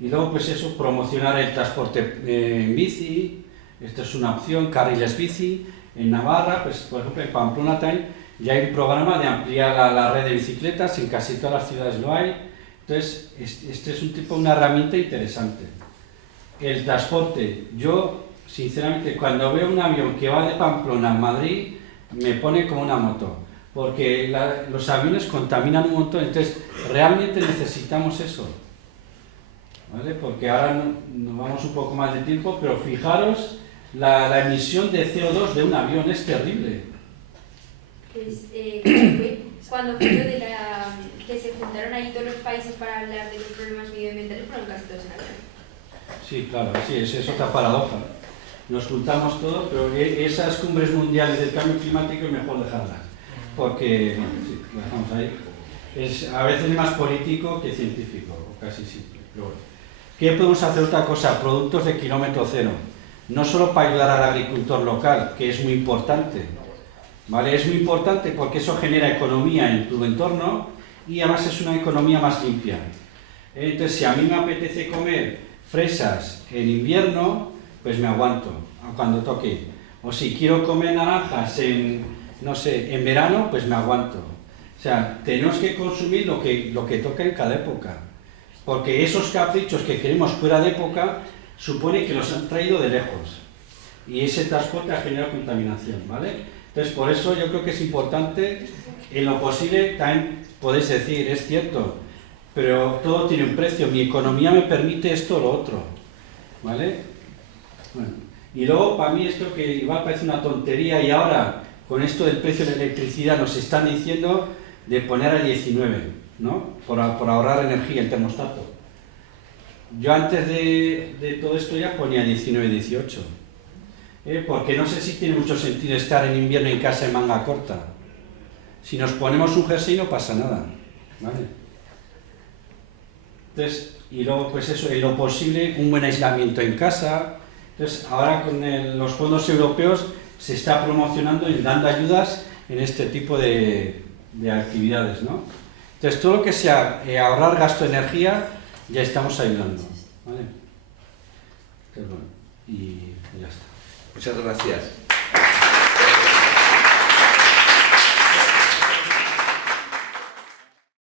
Y luego pues eso, promocionar el transporte en bici, esto es una opción, carriles bici. En Navarra, pues por ejemplo en Pamplona también, ya hay un programa de ampliar la red de bicicletas, en casi todas las ciudades lo hay. Entonces, este es una herramienta interesante. El transporte, yo sinceramente cuando veo un avión que va de Pamplona a Madrid, me pone como una moto, porque los aviones contaminan un montón, entonces realmente necesitamos eso, ¿vale? Porque ahora nos vamos un poco más de tiempo, pero fijaros, la emisión de CO2 de un avión es terrible. Pues, cuando fue lo de que se juntaron ahí todos los países para hablar de los problemas medioambientales, fueron casi todos en avión. Sí, claro, sí, es otra paradoja. Nos juntamos todos, pero esas cumbres mundiales del cambio climático es mejor dejarlas, porque, bueno, sí, lo dejamos ahí. Es a veces más político que científico, o casi siempre. Pero bueno. ¿Qué podemos hacer otra cosa? Productos de kilómetro cero. No solo para ayudar al agricultor local, que es muy importante, ¿vale? Es muy importante porque eso genera economía en tu entorno y además es una economía más limpia. Entonces, si a mí me apetece comer fresas en invierno, pues me aguanto. cuando toque. O si quiero comer naranjas no sé, en verano, pues me aguanto. O sea, tenemos que consumir lo que toca en cada época. Porque esos caprichos que queremos fuera de época, supone que los han traído de lejos. Y ese transporte ha generado contaminación, ¿vale? Entonces, por eso yo creo que es importante, en lo posible, también podéis decir, es cierto, pero todo tiene un precio, mi economía me permite esto o lo otro, ¿vale? Bueno, y luego, para mí, esto que igual parece una tontería, y ahora, con esto del precio de la electricidad, nos están diciendo de poner a 19, ¿no? Por ahorrar energía, el termostato. Yo antes de todo esto ya ponía 19, 18. Porque no sé si tiene mucho sentido estar en invierno en casa en manga corta. Si nos ponemos un jersey no pasa nada, ¿vale? Entonces, y luego pues eso, en lo posible, un buen aislamiento en casa. Entonces, ahora con los fondos europeos se está promocionando y dando ayudas en este tipo de actividades, ¿no? Entonces, todo lo que sea ahorrar gasto de energía, ya estamos ayudando, ¿vale? Entonces, bueno, y ya está. Muchas gracias.